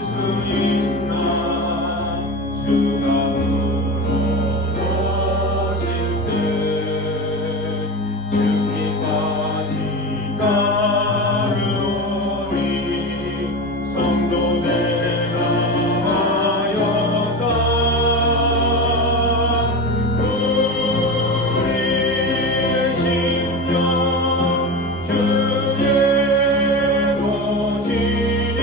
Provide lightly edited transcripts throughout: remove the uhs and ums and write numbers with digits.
수 있나 주가 물어보실 때 죽기까지 따르오니 성도 되라 하였다. 우리의 심령 주의 것이니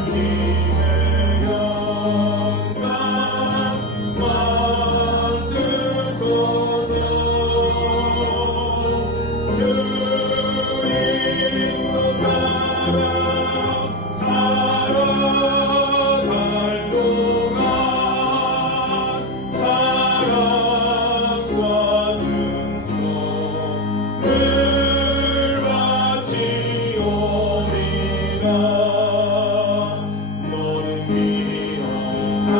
주님의 영광 만드소서. 주인도 따라 살아갈 동안 사랑과 충성을 바치오리라. 너는 미련하고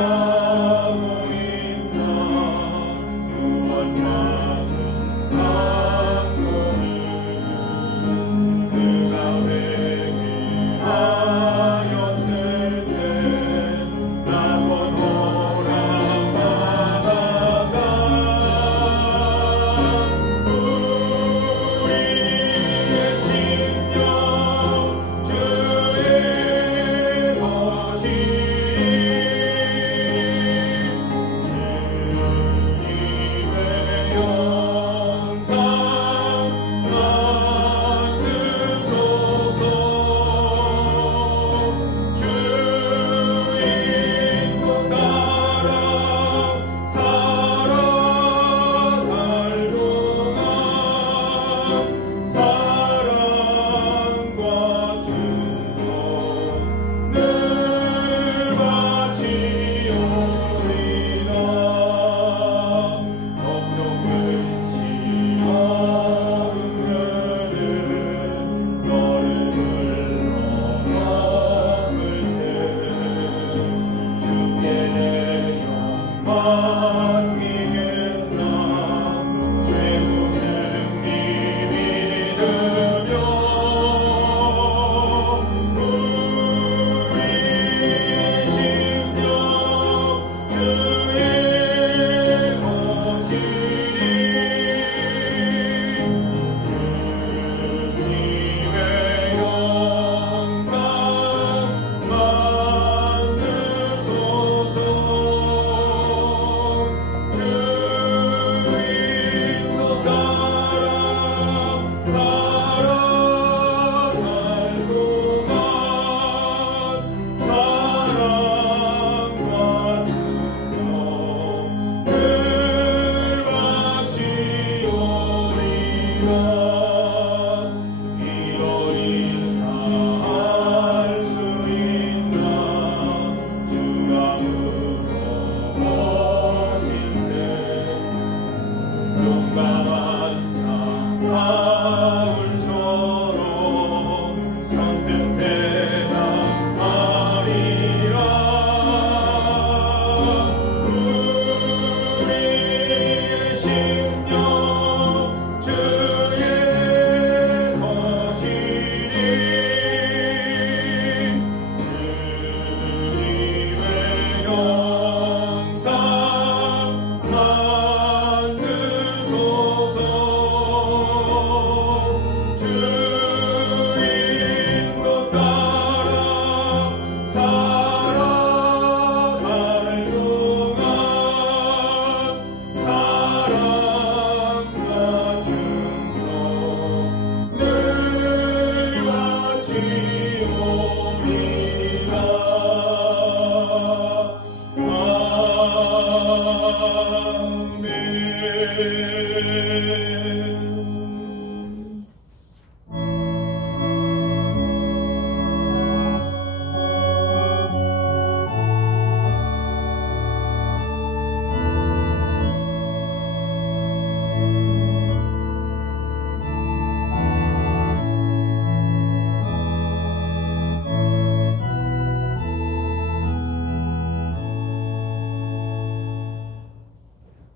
있나 구원받은 강도는 그가 회개하였을 때 나번 허락받았다. 우리의 심령 주의 것이니 주님의 영상 만드소서. 주인도 따라 살아갈 동안 사랑과 충성을 바치오리라. 걱정 근심 어둠면은 너를 불러담을 때 주께 내 영광 맡기겠나. 최고 승리 믿으며 우리의 심령 주의 것이니 주님의 영상 만드소서. 주인도 따라 살아갈 동안 사랑과 충성을 바치오리라. 이러일 다할 수 있나 주가 물어보실 때 용감한 자 바울처럼 선뜻 대답하리라. 우리의 심령 주의 것이니 주님의 영상 만드소서. 주인도 따라 살아갈 동안 사랑과 충성을 바치오리라. 아멘.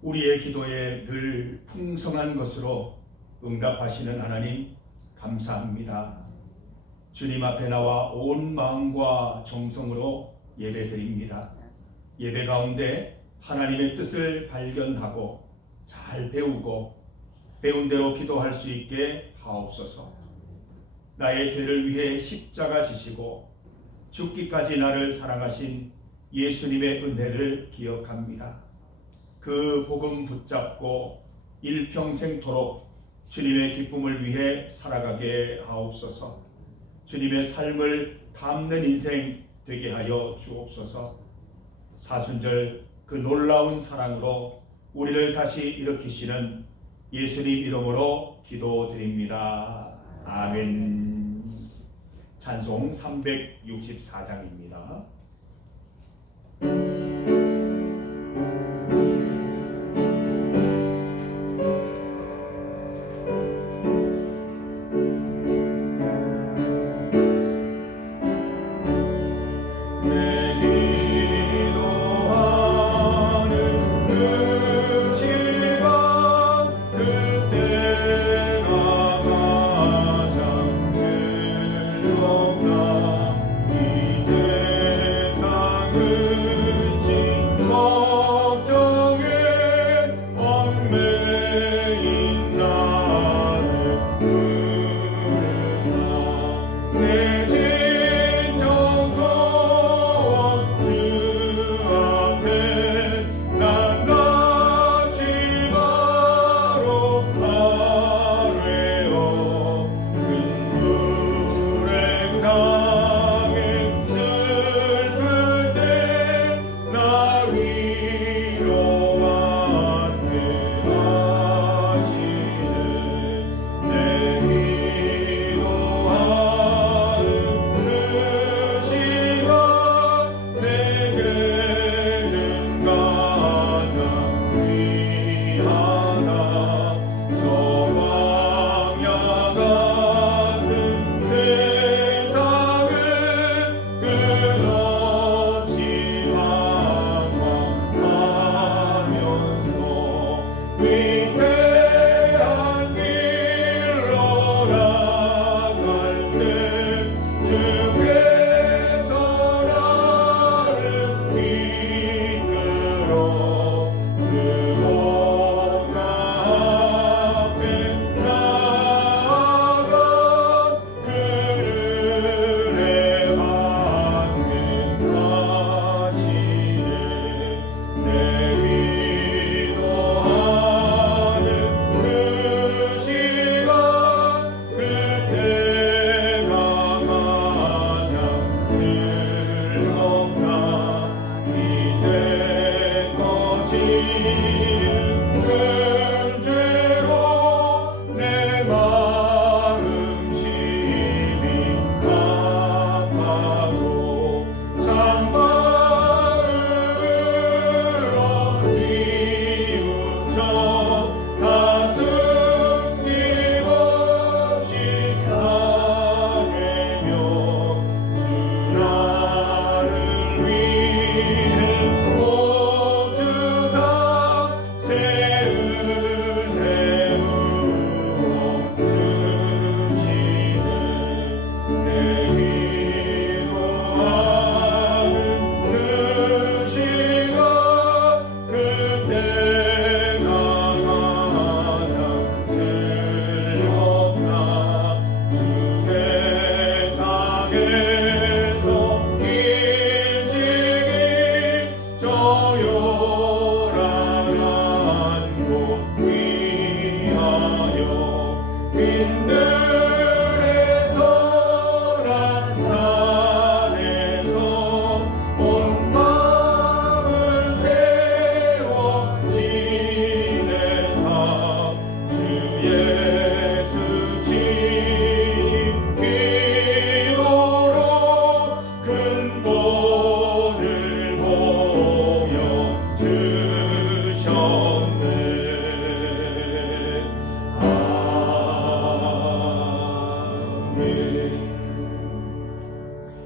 우리의 기도에 늘 풍성한 것으로 응답하시는 하나님 감사합니다. 주님 앞에 나와 온 마음과 정성으로 예배드립니다. 예배 가운데 하나님의 뜻을 발견하고 잘 배우고 배운 대로 기도할 수 있게 하옵소서. 나의 죄를 위해 십자가 지시고 죽기까지 나를 사랑하신 예수님의 은혜를 기억합니다. 그 복음 붙잡고 일평생토록 주님의 기쁨을 위해 살아가게 하옵소서. 주님의 삶을 담는 인생 되게 하여 주옵소서. 사순절 그 놀라운 사랑으로 우리를 다시 일으키시는 예수님 이름으로 기도드립니다. 아멘. 찬송 364장입니다.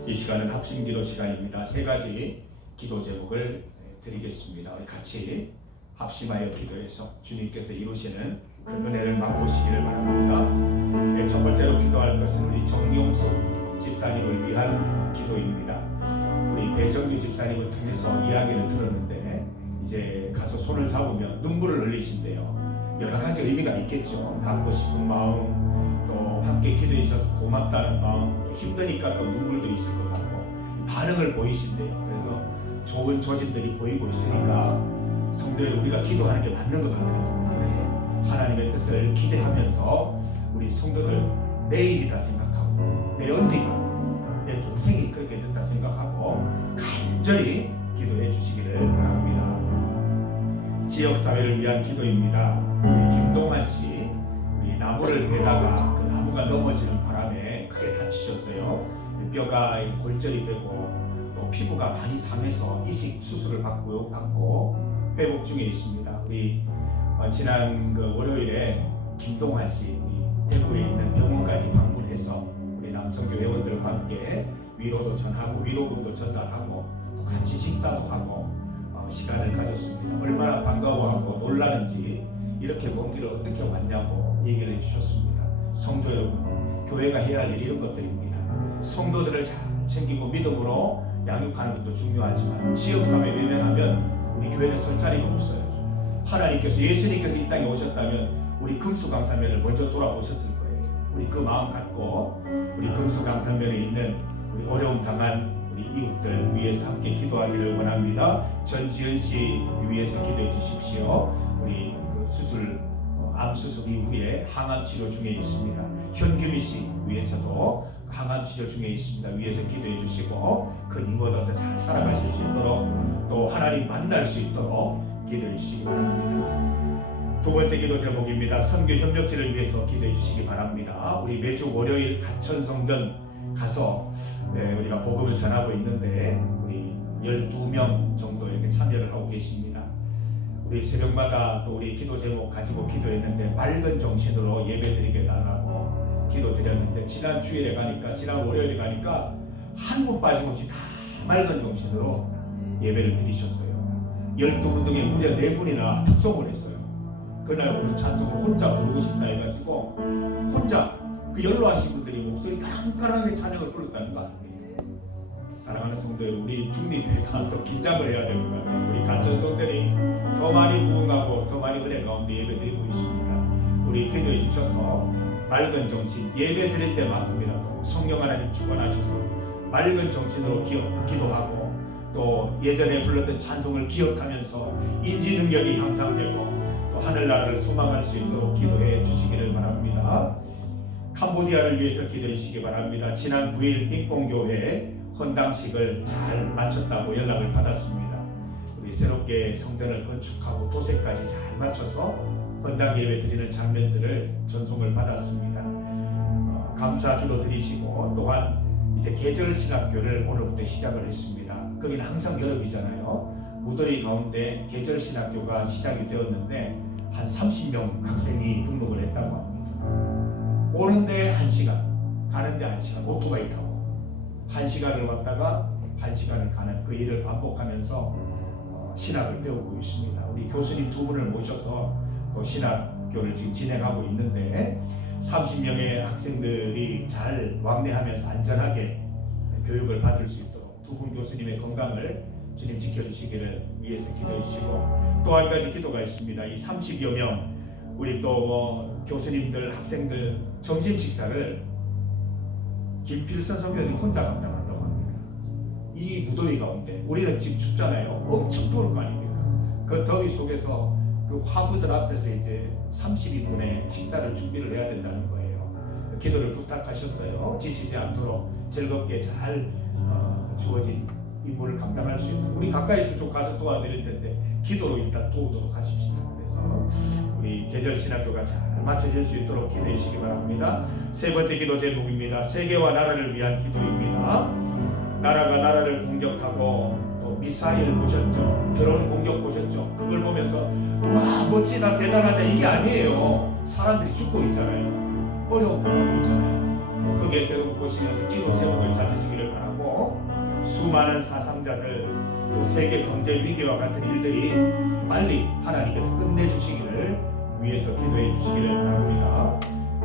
이 시간은 합심기도 시간입니다. 세 가지 기도 제목을 드리겠습니다. 우리 같이 합심하여 기도해서 주님께서 이루시는 그 은혜를 맛보시기를 바랍니다. 첫 번째로 기도할 것은 우리 정용석 집사님을 위한 기도입니다. 우리 배정규 집사님을 통해서 이야기를 들었는데 이제 가서 손을 잡으면 눈물을 흘리신대요. 여러 가지 의미가 있겠죠. 닮고 싶은 마음, 또 함께 기도해 주셔서 고맙다는 마음, 또 힘드니까 또 눈물도 있을 것 같고 반응을 보이신대요. 그래서 좋은 조짐들이 보이고 있으니까 성도들 우리가 기도하는 게 맞는 것 같아요. 그래서 하나님의 뜻을 기대하면서 우리 성도들 내일이다 생각하고 내 언니가 내 동생이 그렇게 됐다 생각하고 간절히 기도해 주시기를 바랍니다. 지역사회를 위한 기도입니다. 우리 김동환 씨, 우리 나무를 베다가 그 나무가 넘어지는 바람에 크게 다치셨어요. 뼈가 골절이 되고 또 피부가 많이 상해서 이식 수술을 받고 회복 중에 있습니다. 우리 지난 그 월요일에 김동환 씨 대구에 있는 병원까지 방문해서 우리 남성교 회원들과 함께 위로도 전하고 위로금도 전달하고 또 같이 식사도 하고 시간을 가졌습니다. 얼마나 반가워하고 놀라는지 이렇게 먼 길을 어떻게 왔냐고 얘기를 해주셨습니다. 성도 여러분, 교회가 해야 할 일 이런 것들입니다. 성도들을 잘 챙기고 믿음으로 양육하는 것도 중요하지만 지역사회 외면하면 우리 교회는 설 자리가 없어요. 하나님께서 예수님께서 이 땅에 오셨다면 우리 금수강산면을 먼저 돌아보셨을 거예요. 우리 그 마음 갖고 우리 금수강산면에 있는 우리 어려움 당한 우리 이웃들 위해서 함께 기도하기를 원합니다. 전지은 씨 위해서 기도해 주십시오. 우리 그 수술 암 수술 이후에 항암 치료 중에 있습니다. 현규미 씨 위해서도 항암 치료 중에 있습니다. 위해서 기도해 주시고 그 힘을 얻어서 잘 살아가실 수 있도록 또 하나님 만날 수 있도록 기도해 주시기 바랍니다. 두 번째 기도 제목입니다. 선교 협력지를 위해서 기도해 주시기 바랍니다. 우리 매주 월요일 가천성전 가서 우리가 복음을 전하고 있는데 우리 12명 정도 이렇게 참여를 하고 계십니다. 우리 새벽마다 또 우리 기도 제목 가지고 기도했는데 맑은 정신으로 예배 드리게 달라고 기도 드렸는데 지난 주일에 가니까 지난 월요일에 가니까 한 분 빠짐없이 다 맑은 정신으로 예배를 드리셨어요. 12분 중에 무려 4분이나 특송을 했어요. 그날 오는 찬송을 혼자 부르고 싶다 해가지고 혼자 그 연로하신 분들이 목소리 깡깡하게 찬양을 불렀다는 거 아닙니까? 사랑하는 성도 여러분, 우리 중립회가 또 긴장을 해야 될 것 같아요. 우리 가천성들이 더 많이 부흥하고 더 많이 은혜 가운데 예배드리고 있습니다. 우리 기도해 주셔서 맑은 정신, 예배 드릴 때만큼이라도 성령 하나님 축원하셔서 맑은 정신으로 기도하고 또 예전에 불렀던 찬송을 기억하면서 인지 능력이 향상되고 또 하늘나라를 소망할 수 있도록 기도해 주시기를 바랍니다. 캄보디아를 위해서 기도해 주시기 바랍니다. 지난 9일 민공교회 헌당식을 잘 마쳤다고 연락을 받았습니다. 우리 새롭게 성전을 건축하고 도색까지 잘 마쳐서 헌당 예배 드리는 장면들을 전송을 받았습니다. 감사 기도 드리시고 또한 이제 계절신학교를 오늘부터 시작을 했습니다. 거기는 항상 여름이잖아요. 무더위 가운데 계절신학교가 시작이 되었는데 한 30명 학생이 등록을 했다고 합니다. 오는데 1시간, 가는데 1시간, 오토바이 타고 1시간을 왔다가 1시간을 가는 그 일을 반복하면서 신학을 배우고 있습니다. 우리 교수님 2분을 모셔서 또 신학교를 지금 진행하고 있는데 30명의 학생들이 잘 왕래하면서 안전하게 교육을 받을 수 있도록 2분 교수님의 건강을 주님 지켜주시기를 위해서 기도해 주시고 또 한 가지 기도가 있습니다. 이 30여 명 우리 또 교수님들 학생들 점심 식사를 김필선 선교사님 혼자 감당한다고 합니다. 이 무더위 가운데 우리는 지금 춥잖아요. 엄청 더울 거 아닙니까? 그 더위 속에서 그 화부들 앞에서 이제 32분의 식사를 준비를 해야 된다는 거예요. 기도를 부탁하셨어요. 지치지 않도록 즐겁게 잘 주어진 임무를 감당할 수 있도록 우리 가까이서 좀 가서 도와드릴 텐데 기도로 일단 도우도록 하십시다. 그래서 우리 계절신학교가 잘 맞춰질 수 있도록 기도해 주시기 바랍니다. 세 번째 기도 제목입니다. 세계와 나라를 위한 기도입니다. 나라가 나라를 공격하고 또 미사일 보셨죠? 드론 공격 보셨죠? 그걸 보면서 와 멋지다 대단하다 이게 아니에요. 사람들이 죽고 있잖아요. 어려움 당하고 있잖아요. 거기에서 여러분 보시면서 기도 제목을 찾으시기를 바라고 수많은 사상자들 또 세계 경제 위기와 같은 일들이 빨리 하나님께서 끝내주시기를 위해서 기도해 주시기를 바랍니다.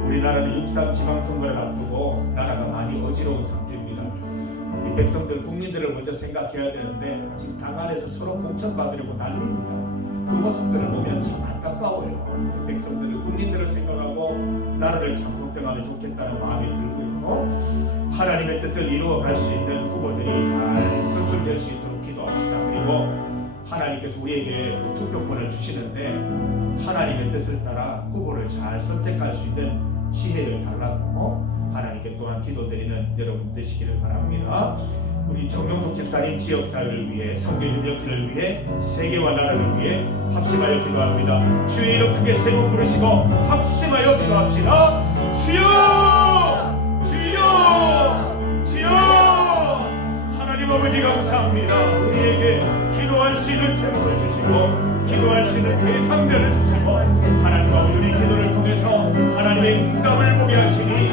우리나라는 6.3 지방선거를 앞두고 나라가 많이 어지러운 상태입니다. 이 백성들, 국민들을 먼저 생각해야 되는데 지금 당 안에서 서로 공천받으려고 난립니다. 그 모습들을 보면 참 안타까워요. 백성들을, 국민들을 생각하고 나라를 참 걱정하면 좋겠다는 마음이 들고요. 하나님의 뜻을 이루어갈 수 있는 후보들이 잘 선출될 수 있도록 기도합시다. 그리고 하나님께서 우리에게 또 투표권을 주시는데 하나님의 뜻을 따라 후보를 잘 선택할 수 있는 지혜를 달라고 하나님께 또한 기도드리는 여러분 되시기를 바랍니다. 우리 정용석 집사님 지역사회를 위해, 선교협력지를 위해, 세계와 나라를 위해 합심하여 기도합니다. 주의 이름 크게 세 번 부르시고 합심하여 기도합시다. 주여! 주여! 주여! 하나님 아버지 감사합니다. 우리에게 기도할 수 있는 제목을 주시고 기도할 수 있는 대상들을 주시고 하나님 아버지 우리 기도를 통해서 하나님의 응답을 보게 하시니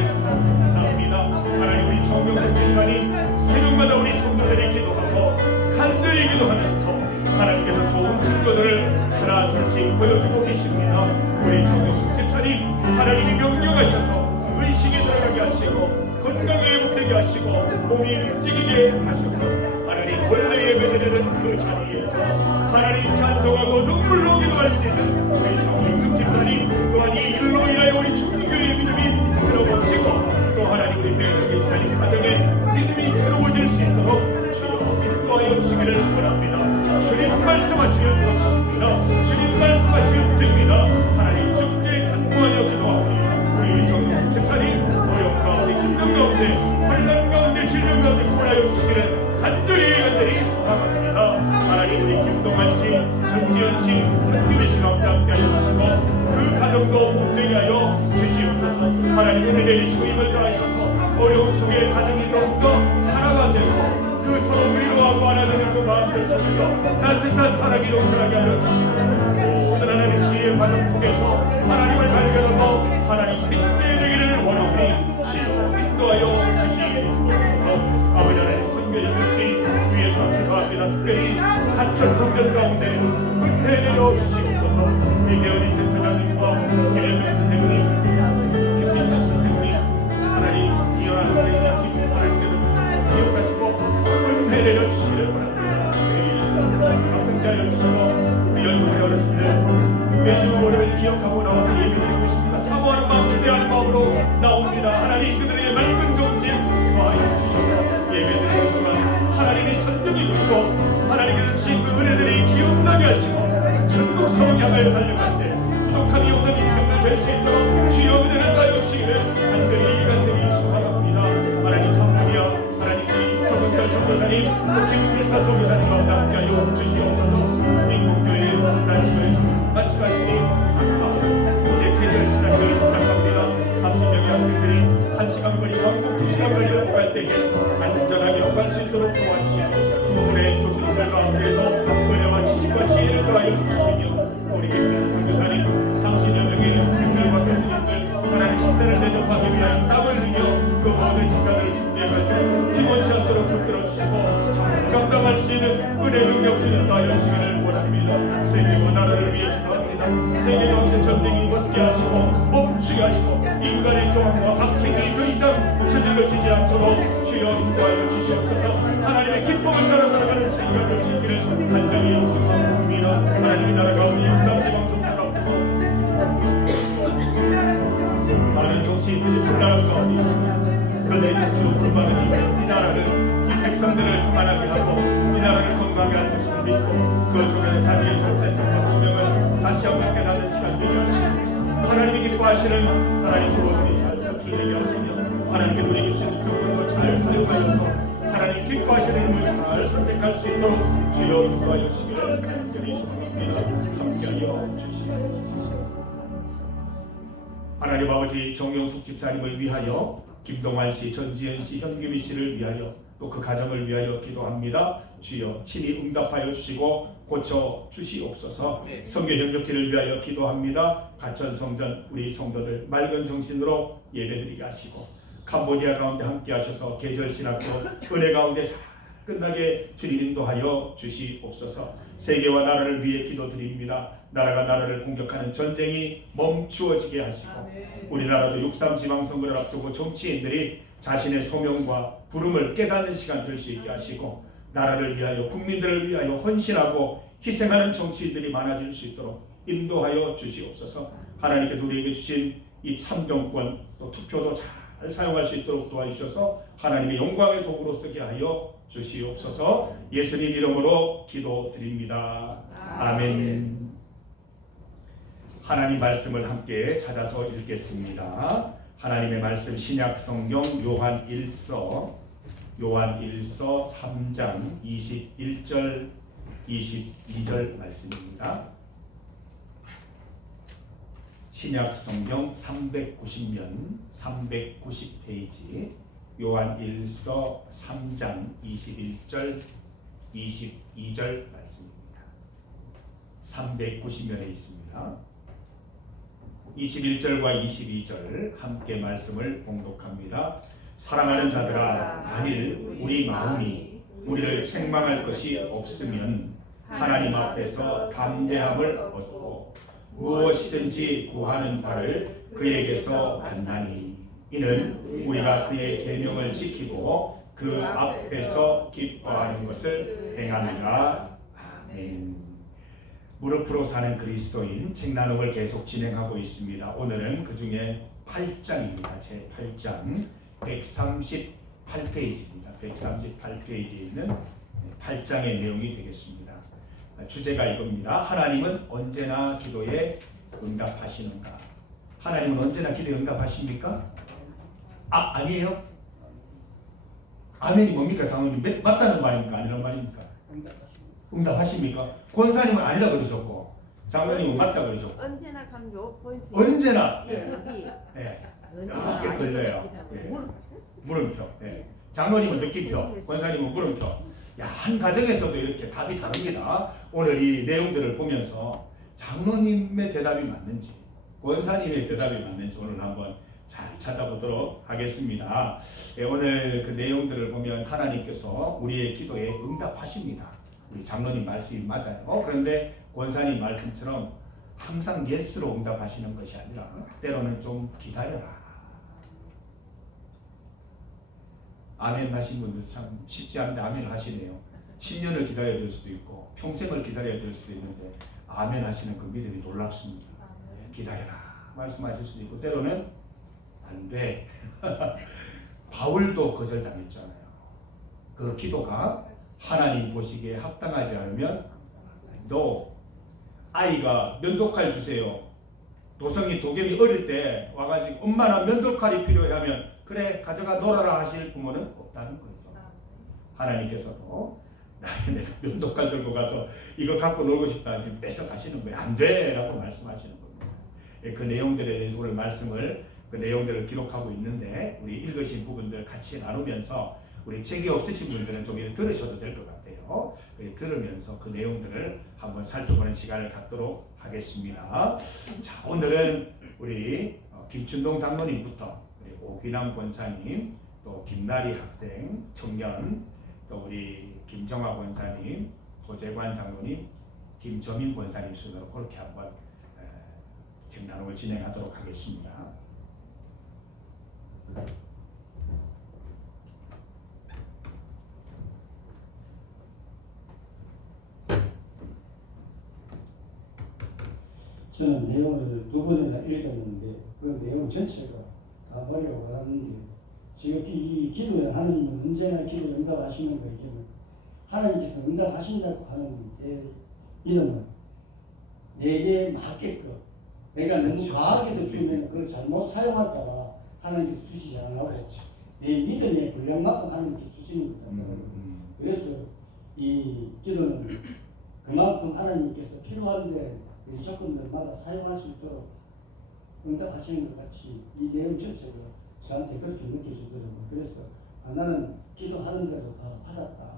감사합니다. 하나님 우리 정명석 집사님 새벽마다 우리 성도들이 기도하고 간절히 기도하면서 하나님께서 좋은 증거들을 하나 둘씩 보여주고 계십니다. 우리 정명석 집사님 하나님이 명령하셔서 의식에 들어가게 하시고 건강에 회복되게 하시고 몸이 움직이게 하셔서 하나님 원래 예배드리는 그 자리에서 하나님 찬송하고 눈물로 기도할 수 있는 우리 정명숙 집사님 또한 이 일로 인하여 우리 중교의 믿음이 새로워지고 또 하나님 우리 배우의 집사님 가정의 믿음이 새로워질 수 있도록 주여 인도하여 주시기를 원합니다. 주님 말씀하시면 고치십니다. 주님 말씀하시면 됩니다. 하나님 주께 간구하여 기도하오니 우리 정명숙 집사님 어려움 가운데 힘든 가운데 환난 가운데 질병 가운데 구원하여 주시기를 간절히 소망합니다. 하나님 우리 김동환씨, 전지현씨, 현규미씨 가운데 함께하여 주시고 그 가정도 복되게 하여 주시옵소서. 하나님 은혜 내리시고 힘을 다하셔서 어려운 속에 가정이 더욱더 하나가 되고 그 서로 위로하고 안아주는 그 마음들 속에서 따뜻한 사랑이 넘쳐나게 하여 주시고 오늘 하나님 지혜의 과정 속에서 하나님을 발견하고 하나님 믿게 되기를 원하오니 주여 인도하여 주시옵소서. 아버지 하나님 선교협력지 위에서 기도합니다. 특별히 가천 성전 가운데 은혜 내려 주시옵소서. 이계은이 센터장님과 김현명 선생님, 김민석 선생님, 하나님 이현아 선생님 하나님께서 기억하시고 은혜 내려 주시기를 바랍니다. 생일 감동자여 주시고 우리 열두의 어르신들 매주 월요일 기억하고 나와서 예배드리고 있습니다. 사모하는 마음, 기대하는 마음으로 나옵니다. 하나님 그들의 맑은 정진 더하여 주셔서 예배드리는 순간 하나님이 선명히 보이고 하나님께서 주신 그 은혜들이 기억나게 하시고 천국성을 향하여 달려갈 때 부족함이 없는 인생을 될 수 있도록 주여 은혜를 가여 주시기를 간절히 소망합니다. 하나님 캄보디아 하나님 서건철 선교사님 또 김필사 선교사님 가운데 함께하여 주시옵소서. 민국교회 단식을 마치가시니 감사하고 이제 계절 시작합니다. 30명의 학생들이 1시간 거리 왕복 2시간 거리를 갈 때에 안전하게 갈 수 있도록 도와주시고 두 분의 교수님들 가운데도 은혜와 지식과 지혜를 더하여 주시며 우리 김필사 선교사님 30여 명의 학생들과 교수님들 하나님 식사를 대접하기 위하여 땀을 흘려 그 모든 식사들을 준비해갈 때 피곤치 않도록 붙들어 주시고 잘 감당할 수 있는 은혜 능력 주는 다여 주시기를 원합니다. 세계와 나라를 위해 기도합니다. 세계 가운데 전쟁이 멈게 하시고 멈추게 하시고 인간의 교만과 악행이 더 이상 저질러지지 않도록 주여 인도하여 주시옵소서. 하나님의 기쁨을 따라 살아가는 생각이 될 수 있기를 간절히 소망합니다. 하나님의 나라 가운데 역사지 방송을 앞두고 많은 정치인들이 불나라 가운데 있습니다. 그들이 자신을 부르받으니 이 나라를 이 백성들을 평안하게 하고 이 나라를 건강하게 하는 것을 믿고 그 속에서 자기의 정체성과 소명을 다시 한번 깨닫는 시간 되게 하시고 하나님이 기뻐하시는 하나님 후보들이 잘 선출되게 하시며 하나님께 누리게 주신 교훈도 잘 사용하여서 하나님 기뻐하시는 힘을 잘 선택할 수 있도록 주여 인도하여 주시기를 간절히 소망합니다. 함께하여 주시옵소서. 하나님 아버지 정용숙 집사님을 위하여 김동환씨, 전지현씨, 현규미씨를 위하여 또 그 가정을 위하여 기도합니다. 주여 친히 응답하여 주시고 고쳐 주시옵소서. 선교협력지를 위하여 기도합니다. 가천성전 우리 성도들 맑은 정신으로 예배드리게 하시고 캄보디아 가운데 함께 하셔서 계절신학교 은혜 가운데 잘 끝나게 주님 인도하여 주시옵소서. 세계와 나라를 위해 기도드립니다. 나라가 나라를 공격하는 전쟁이 멈추어지게 하시고 우리나라도 6.3 지방선거를 앞두고 정치인들이 자신의 소명과 부름을 깨닫는 시간 될 수 있게 하시고 나라를 위하여 국민들을 위하여 헌신하고 희생하는 정치인들이 많아질 수 있도록 인도하여 주시옵소서. 하나님께서 우리에게 주신 이 참정권 또 투표도 잘 사용할 수 있도록 도와주셔서 하나님의 영광의 도구로 쓰게 하여 주시옵소서. 예수님 이름으로 기도드립니다. 아멘. 하나님 말씀을 함께 찾아서 읽겠습니다. 하나님의 말씀 신약 성경 요한 1서 3장 21절 22절 말씀입니다. 신약 성경 390면 390페이지 요한 1서 3장 21절 22절 말씀입니다. 390면에 있습니다. 21절과 22절 함께 말씀을 봉독합니다. 사랑하는 자들아, 만일 우리 마음이 우리를 책망할 것이 없으면 하나님 앞에서 담대함을 얻고 무엇이든지 구하는 바를 그에게서 받나니 이는 우리가 그의 계명을 지키고 그 앞에서 기뻐하는 것을 행함이라. 아멘. 무릎으로 사는 그리스도인 책 나눔을 계속 진행하고 있습니다. 오늘은 그 중에 8장입니다. 제 8장 138페이지입니다. 138페이지에 있는 8장의 내용이 되겠습니다. 주제가 이겁니다. 하나님은 언제나 기도에 응답하시는가? 하나님은 언제나 기도에 응답하십니까? 아니에요? 아멘이 뭡니까? 장로님 맞다는 말입니까? 아니라는 말입니까? 응답하십니까? 권사님은 아니라 그러셨고 장로님은 맞다 그러셨고 언제나 감요 포인트. 언제나 예. 이렇게 걸려요. 물음표. 장로님은 느낌표, 권사님은 물음표. 한 가정에서도 이렇게 답이 다릅니다. 오늘 이 내용들을 보면서 장로님의 대답이 맞는지 권사님의 대답이 맞는지 오늘 한번 잘 찾아보도록 하겠습니다. 오늘 그 내용들을 보면 하나님께서 우리의 기도에 응답하십니다. 우리 장로님 말씀이 맞아요. 그런데 권사님 말씀처럼 항상 예스로 응답하시는 것이 아니라 때로는 좀 기다려라. 아멘 하신 분들 참 쉽지 않은데 아멘 하시네요. 10년을 기다려야 될 수도 있고 평생을 기다려야 될 수도 있는데 아멘 하시는 그 믿음이 놀랍습니다. 기다려라 말씀하실 수도 있고 때로는 안 돼. 바울도 거절당했잖아요. 그 기도가 하나님 보시기에 합당하지 않으면 너 아이가 면도칼 주세요. 도성이 도겸이 어릴 때 와가지고 엄마나 면도칼이 필요해 하면 그래 가져가 놀아라 하실 부모는 없다는 거죠. 하나님께서도 내가 면도칼 들고 가서 이거 갖고 놀고 싶다 하시면 뺏어가시는 거예요. 안 돼 라고 말씀하시는 겁니다. 그 내용들에 대해서 오늘 그 내용들을 기록하고 있는데 우리 읽으신 부분들 같이 나누면서 우리 책이 없으신 분들은 좀 이렇게 들으셔도 될 것 같아요. 들으면서 그 내용들을 한번 살펴보는 시간을 갖도록 하겠습니다. 자, 오늘은 우리 김춘동 장로님부터 우리 오귀남 권사님, 또 김나리 학생, 청년, 또 우리 김정화 권사님, 도재관 장로님, 김정인 권사님 순으로 그렇게 한번 책 나눔을 진행하도록 하겠습니다. 저는 내용을 두 번이나 읽었는데 그 내용 전체가 다 머리가 와닿는데 지금 이 기도에 하나님은 언제나 기도 응답하시는 거에게는 하나님께서 응답하신다고 하는 데 이름은 내게 맞게끔 내가 너무 과하게 주면 그걸 잘못 사용할까 봐 하나님께서 주시지 않고 내 믿음의 분량만큼 하나님께서 주시는 것 같아요. 그래서 이 기도는 그만큼 하나님께서 필요한데 이 조건들마다 사용할 수 있도록 응답하시는 것 같이 이 내용 전체가 저한테 그렇게 느껴지더라고요. 그래서 나는 기도하는 대로 다 받았다.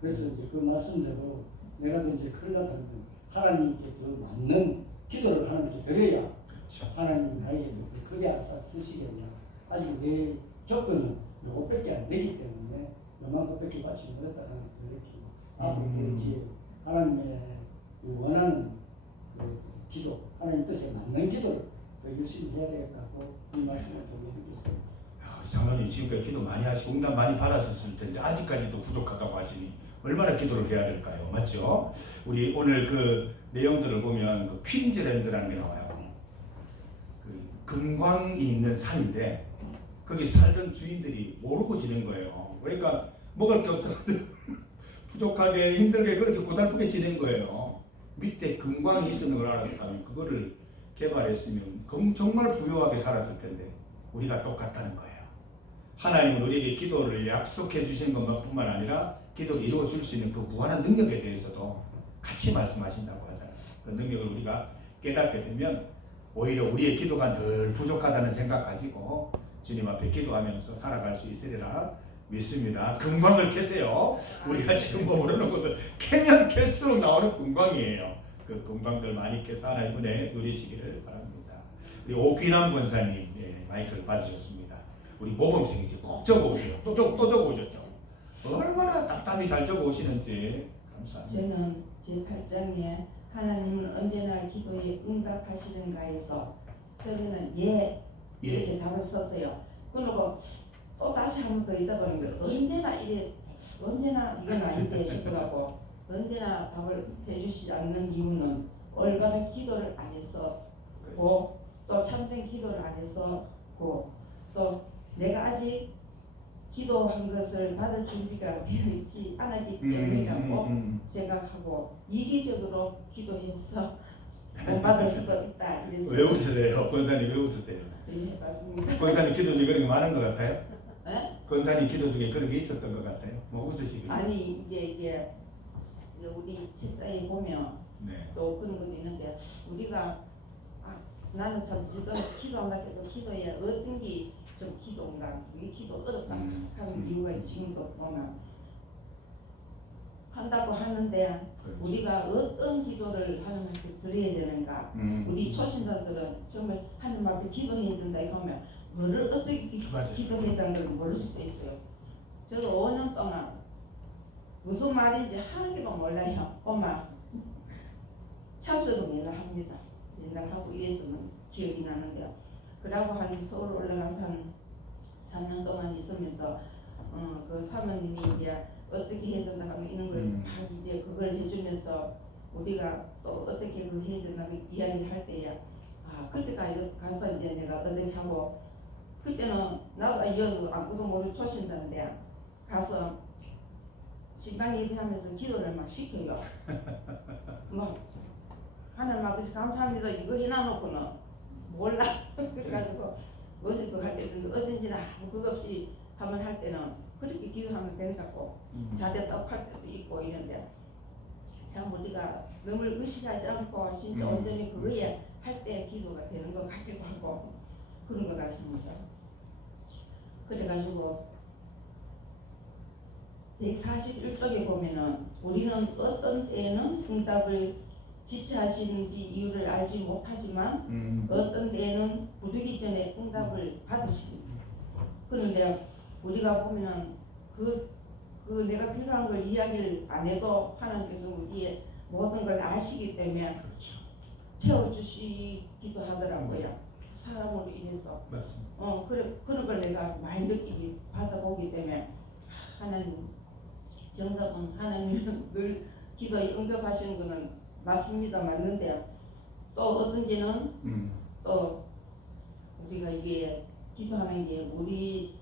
그래서 이제 그 말씀대로 내가 이제 큰일 나면 하나님께 더 맞는 기도를 하나님께 드려야 하나님 나에게 더 크게 아사 쓰시겠나. 아직 내 조건은 요것밖에 안 되기 때문에 요만큼밖에 받지 못했다 하면서 이렇게 앞으로 될지 하나님의 그 원하는 그 기도, 하나님 뜻에 맞는 기도를 더 열심히 해야 되겠다고 이 말씀을 통해 듣겠습니다. 장로님 지금까지 기도 많이 하시고 응답 많이 받았을 텐데 아직까지도 부족하다고 하시니 얼마나 기도를 해야 될까요? 맞죠? 우리 오늘 그 내용들을 보면 그 퀸즈랜드라는 게 나와요. 그 금광이 있는 산인데 거기 살던 주인들이 모르고 지낸 거예요. 그러니까 먹을 게 없어 부족하게 힘들게 그렇게 고달프게 지낸 거예요. 밑에 금광이 있는 걸 알았다면 그거를 개발했으면 정말 부유하게 살았을 텐데 우리가 똑같다는 거예요. 하나님은 우리에게 기도를 약속해 주신 것뿐만 아니라 기도를 이루어 줄 수 있는 그 무한한 능력에 대해서도 같이 말씀하신다고 하잖아요. 그 능력을 우리가 깨닫게 되면 오히려 우리의 기도가 늘 부족하다는 생각 가지고 주님 앞에 기도하면서 살아갈 수 있으리라 믿습니다. 금광을 캐세요. 우리가 지금 머무르는 곳은 캐면 캘수록 나오는 금광이에요. 그 금광들 많이 캐서 하나님 은혜 누리시기를 바랍니다. 우리 오귀남 권사님 마이크를 받으셨습니다. 우리 모범생이지 꼭 적어오세요. 또 적어오셨죠. 얼마나 답답히 잘 적어오시는지 감사합니다. 저는 제8장에 하나님은 언제나 기도에 응답하시는가에서 저는 이렇게 답을 썼어요. 그리고 또 다시 한 번 더 읽다 보니까 언제나 이건 아닌데 싶더라고. 언제나 답을 해주시지 않는 이유는 올바른 기도를 안 했었고 또 참된 기도를 안 했었고 또 내가 아직 기도한 것을 받을 준비가 되어 있지 않았기 때문이라고 생각하고 이기적으로 기도해서 못 받을 수도 있다. 이래서 왜 웃으세요? 권사님 왜 웃으세요? 네, 맞습니다. 권사님 기도 중에 그런 게 많은 것 같아요? 네? 권사님 기도 중에 그런 게 있었던 것 같아요? 뭐 웃으시길래? 아니 이제 우리 책자에 보면 네. 또 그런 것도 있는데 우리가 나는 참 지금 기도한다 해도 기도에 어떤 게 좀 기도인가 이게 기도 어렵다 하는 이유가 지금도 보면 한다고 하는데 그렇지. 우리가 어떤 기도를 하나님께 드려야 되는가 우리 초신자들은 정말 하나님 앞에 기도해야 된다 이거 하면 뭐를 어떻게 기도해야 되는 걸 모를 수도 있어요. 저도 5년 동안 무슨 말인지 하나도 몰라요. 엄마 참석은 맨날 합니다. 맨날 하고 이래서는 기억이 나는데요. 그러고 한 서울 올라가서 한 3년 동안 있으면서 그 사모님이 이제 어떻게 해야 된다 하면 이런 걸 막 이제 그걸 해주면서 우리가 또 어떻게 그 해야 된다 이야기를 할 때야 그때까지 가서 이제 내가 어떻게 하고 그때는 나도 여도 아무도 모르고 조신다는데 가서 집안 예배하면서 기도를 막 시켜요. 뭐 하나님 아버지 감사합니다 이거 해놔놓고는 몰라. 그래가지고 어제 그거 할 때도 어딘지나 아무 그거 없이 한번 할 때는 그렇게 기도하면 된다고 자대 떡할 때도 있고 이런데 참 우리가 너무 의식하지 않고 진짜 온전히 그거에 할 때 기도가 되는 것 같기도 하고 그런 것 같습니다. 그래가지고 141쪽에 보면은 우리는 어떤 때에는 응답을 지체하시는지 이유를 알지 못하지만 어떤 때에는 부득이 전에 응답을 받으십니다. 그런데 우리가 보면은 그 내가 필요한 걸 이야기를 안 해도 하나님께서 우리의 모든 걸 아시기 때문에 그렇죠. 채워주시기도 하더라고요. 사람으로 인해서. 맞습니다. 그런 걸 내가 많이 느끼기 받아보기 때문에 하나님 정답은 하나님은 늘 기도에 응답하시는 거는 맞습니다. 맞는데 또 어떤지는 또 우리가 이게 기도하는 게 우리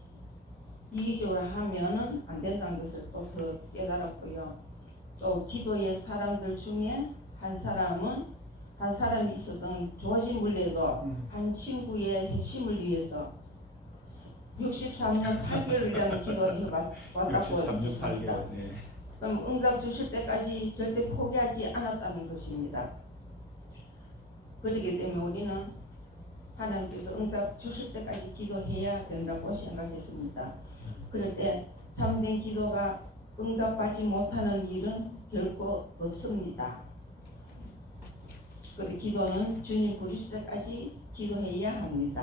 이기적으로 하면은 안 된다는 것을 또 더 깨달았고요. 또 기도의 사람들 중에 한 사람이 있었던 조지 물레도 한 친구의 힘을 위해서 63년 8개월이라는 기도를 해왔다고 63년 했습니다. 8개월. 네. 그럼 응답 주실 때까지 절대 포기하지 않았다는 것입니다. 그렇기 때문에 우리는 하나님께서 응답 주실 때까지 기도해야 된다고 생각했습니다. 그럴 때 참된 기도가 응답받지 못하는 일은 결코 없습니다. 그런데 기도는 주님 부르실 때까지 기도해야 합니다.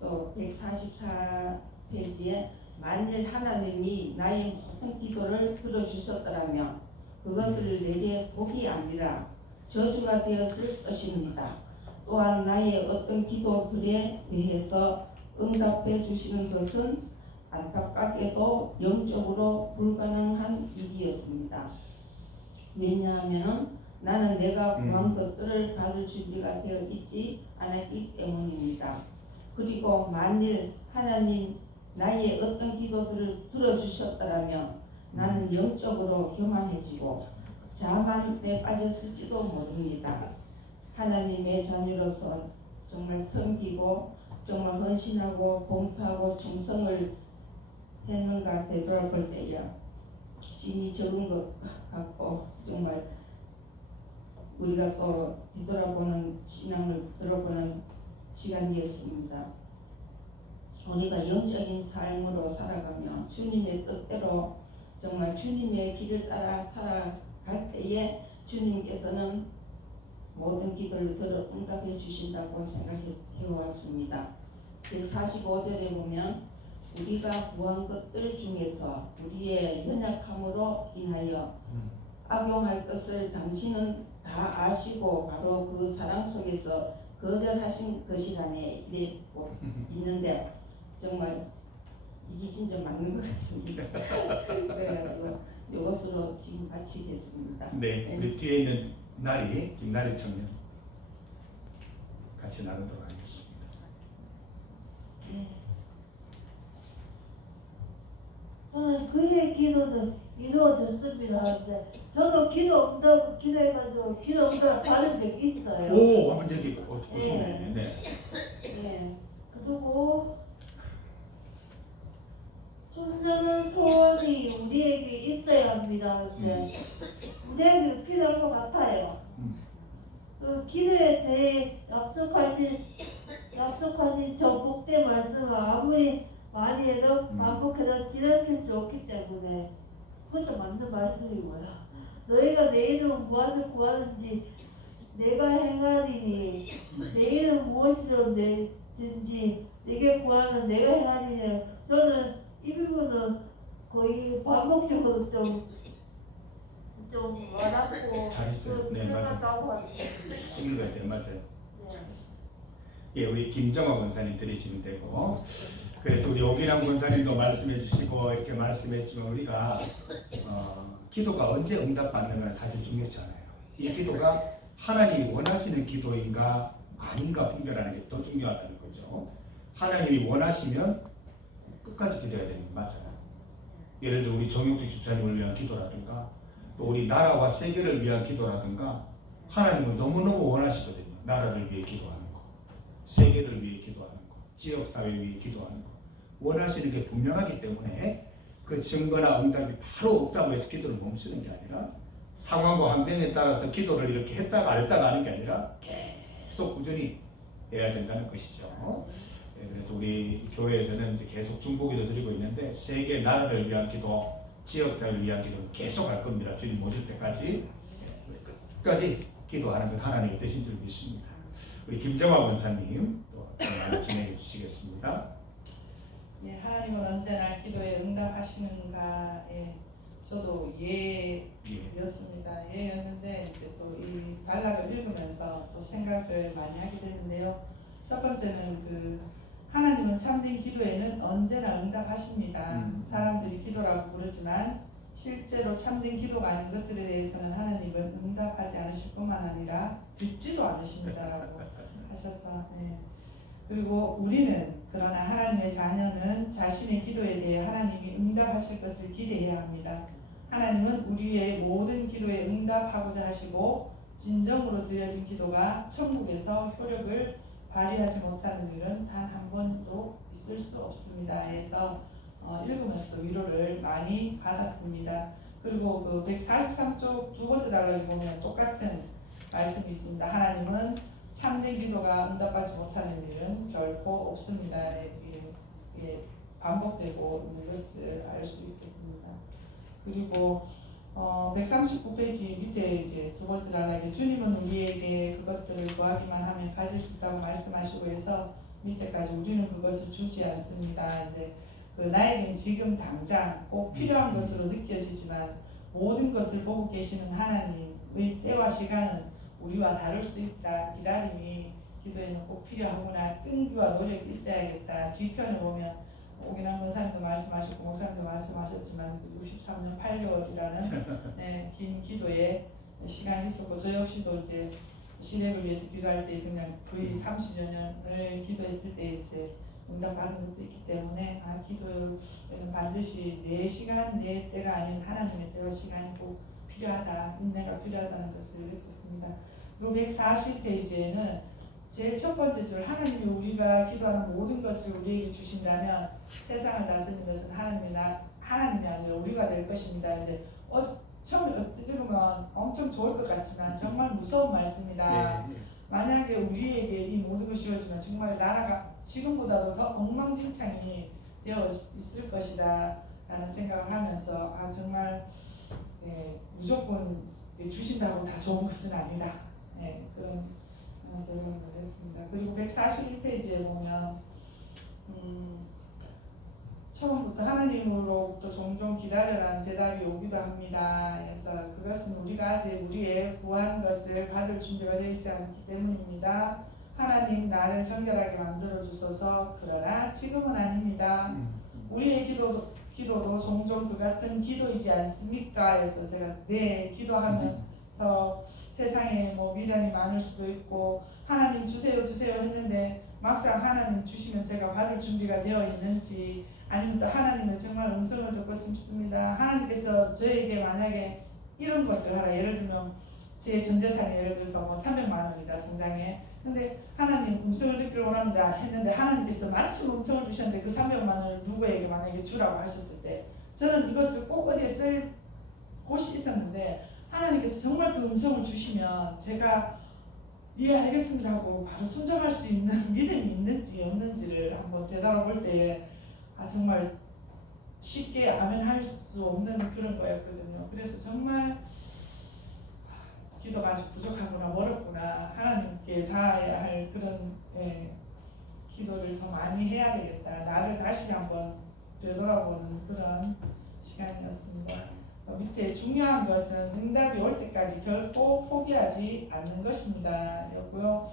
또 144페이지에 만일 하나님이 나의 모든 기도를 들어주셨더라면 그 그것을 내게 복이 아니라 저주가 되었을 것입니다. 또한 나의 어떤 기도들에 대해서 응답해 주시는 것은 안타깝게도 영적으로 불가능한 일이었습니다. 왜냐하면 나는 내가 구한 것들을 받을 준비가 되어 있지 않았기 때문입니다. 그리고 만일 하나님 나의 어떤 기도들을 들어주셨더라면 나는 영적으로 교만해지고 자만에 빠졌을지도 모릅니다. 하나님의 자녀로서 정말 섬기고 정말 헌신하고 봉사하고 충성을 했는가 되돌아볼 때야 심히 적은 것 같고 정말 우리가 또 뒤돌아보는 신앙을 들어보는 시간이었습니다. 우리가 영적인 삶으로 살아가며 주님의 뜻대로 정말 주님의 길을 따라 살아갈 때에 주님께서는 모든 기도를 들어 응답해 주신다고 생각해 왔습니다. 145절에 보면 우리가 구한 것들 중에서 우리의 연약함으로 인하여 악용할 것을 당신은 다 아시고 바로 그 사랑 속에서 거절하신 것이라네 이랬고 있는데 정말 이게 진짜 맞는 것 같습니다. 그래가지고 이것으로 지금 마치겠습니다. 네, 우리 뒤에 있는 나리 김나리 청년 같이 나누도록 하겠습니다. 저는 그의 기도는 이루어졌습니다. 저도 기도 응답 기도해가지고 기도 응답 받은 적 있어요. 오, 한번 여기 보시네. 네. 네. 그리고 순전한 소원이 우리에게 있어야 합니다. 우리에게 필요한 것 같아요. 그 기도에 대해 약속하신 저 복된 말씀을 아무리 많이 해도 반복해도 지나칠 수 없기 때문에 그것도 맞는 말씀이고요. 너희가 내 이름 무엇을 구하는지 내가 행하리니 내 이름 무엇이로 내든지 내게 구하는 내가 행하리니. 저는 이 부분은 거의 반복적으로 좀 와닿고 잘했어요. 네, 맞아요. 숨겨야 돼, 맞아요. 네. 예, 우리 김정화 권사님 들으시면 되고, 그래서 우리 오기남 권사님도 말씀해 주시고 이렇게 말씀했지만 우리가 기도가 언제 응답받는 건 사실 중요치 않아요. 이 기도가 하나님이 원하시는 기도인가 아닌가 분별하는 게 더 중요하다는 거죠. 하나님이 원하시면 끝까지 기도해야 되는 거 맞아요. 예를 들어 우리 정용식 집사님을 위한 기도라든가 또 우리 나라와 세계를 위한 기도라든가 하나님은 너무너무 원하시거든요. 나라를 위해 기도하는 거, 세계를 위해 기도하는 거, 지역사회 위해 기도하는 거 원하시는 게 분명하기 때문에 그 증거나 응답이 바로 없다고 해서 기도를 멈추는 게 아니라 상황과 환경에 따라서 기도를 이렇게 했다가 안 했다가 하는 게 아니라 계속 꾸준히 해야 된다는 것이죠. 그래서 우리 교회에서는 이제 계속 중보기도 드리고 있는데 세계 나라를 위한 기도, 지역사회를 위한 기도는 계속 할 겁니다. 주님 오실 때까지 끝까지 기도하는 건 하나님의 뜻인 줄 믿습니다. 우리 김정화 권사님 또 많이 진행해 주시겠습니다. 예, 하나님은 언제나 기도에 응답하시는가에 저도 예였습니다. 예였는데 이제 또 이 단락을 읽으면서 또 생각을 많이 하게 되는데요. 첫 번째는 그 하나님은 참된 기도에는 언제나 응답하십니다. 사람들이 기도라고 부르지만 실제로 참된 기도가 아닌 것들에 대해서는 하나님은 응답하지 않으실 뿐만 아니라 듣지도 않으십니다라고 하셔서 그리고 우리는 그러나 하나님의 자녀는 자신의 기도에 대해 하나님이 응답하실 것을 기대해야 합니다. 하나님은 우리의 모든 기도에 응답하고자 하시고 진정으로 드려진 기도가 천국에서 효력을 발휘하지 못하는 일은 단 한 번도 있을 수 없습니다. 해서 읽으면서도 위로를 많이 받았습니다. 그리고 그 143쪽 두 번째 단락에 보면 똑같은 말씀이 있습니다. 하나님은 참된 기도가 응답받지 못하는 일은 결코 없습니다. 반복되고 있는 것을 알 수 있었습니다. 그리고 139페이지 밑에 이제 두 번째 단락에 주님은 우리에게 그것들을 구하기만 하면 가질 수 있다고 말씀하시고 해서 밑에까지 우리는 그것을 주지 않습니다. 근데 그 나에겐 지금 당장 꼭 필요한 것으로 느껴지지만 모든 것을 보고 계시는 하나님의 때와 시간은 우리와 다를 수 있다. 기다림이 기도에는 꼭 필요하구나. 끈기와 노력이 있어야겠다. 뒤편에 보면 오기남 목사님도 말씀하셨고 목사님도 말씀하셨지만 63년 8개월이라는 네, 긴 기도의 시간이 있었고 저 역시도 이제 시댁을 위해서 기도할 때 그냥 거의 30여 년을 기도했을 때 이제 응답받은 것도 있기 때문에 기도는 반드시 내 시간 내 때가 아닌 하나님의 때와 시간이 꼭 필요하다. 인내가 필요하다는 것을 느꼈습니다. 그리고 140페이지에는 제일 첫 번째 줄 하나님이 우리가 기도하는 모든 것을 우리에게 주신다면 세상을 다스리는 것은 하나님이 아니라 우리가 될 것입니다. 근데 처음에 읽으면 엄청 좋을 것 같지만 정말 무서운 말씀이다. 만약에 우리에게 이 모든 것이 주어지면 정말 나라가 지금보다도 더 엉망진창이 되어 있을 것이다 라는 생각을 하면서 정말 무조건 주신다고 다 좋은 것은 아니다. 그런 내용을 했습니다. 그리고 141페이지에 보면 처음부터 하나님으로부터 종종 기다려라는 대답이 오기도 합니다. 그래서 그것은 우리가 아직 우리의 구한 것을 받을 준비가 되어 있지 않기 때문입니다. 하나님 나를 정결하게 만들어 주소서. 그러나 지금은 아닙니다. 우리의 기도도 종종 그 같은 기도이지 않습니까? 해서 제가 기도하면서 세상에 미련이 많을 수도 있고 하나님 주세요 했는데 막상 하나님 주시면 제가 받을 준비가 되어 있는지 아니면 또 하나님의 정말 음성을 듣고 싶습니다. 하나님께서 저에게 만약에 이런 것을 하라. 예를 들면 제 전 재산이 예를 들어서 300만 원이다 통장에. 근데 하나님 음성을 듣기를 원합니다 했는데 하나님께서 마침 음성을 주셨는데 그 300만 원을 누구에게 만약에 주라고 하셨을 때 저는 이것을 꼭 어디에 쓸 곳이 있었는데 하나님께서 정말 그 음성을 주시면 제가 알겠습니다 하고 바로 순종할 수 있는 믿음이 있는지 없는지를 한번 되돌아볼 때에 정말 쉽게 아멘 할 수 없는 그런 거였거든요. 그래서 정말 기도가 아직 부족하구나 멀었구나 하나님께 닿아야 할 그런 기도를 더 많이 해야 되겠다. 나를 다시 한번 되돌아보는 그런 시간이었습니다. 밑에 중요한 것은 응답이 올 때까지 결코 포기하지 않는 것입니다. 였고요.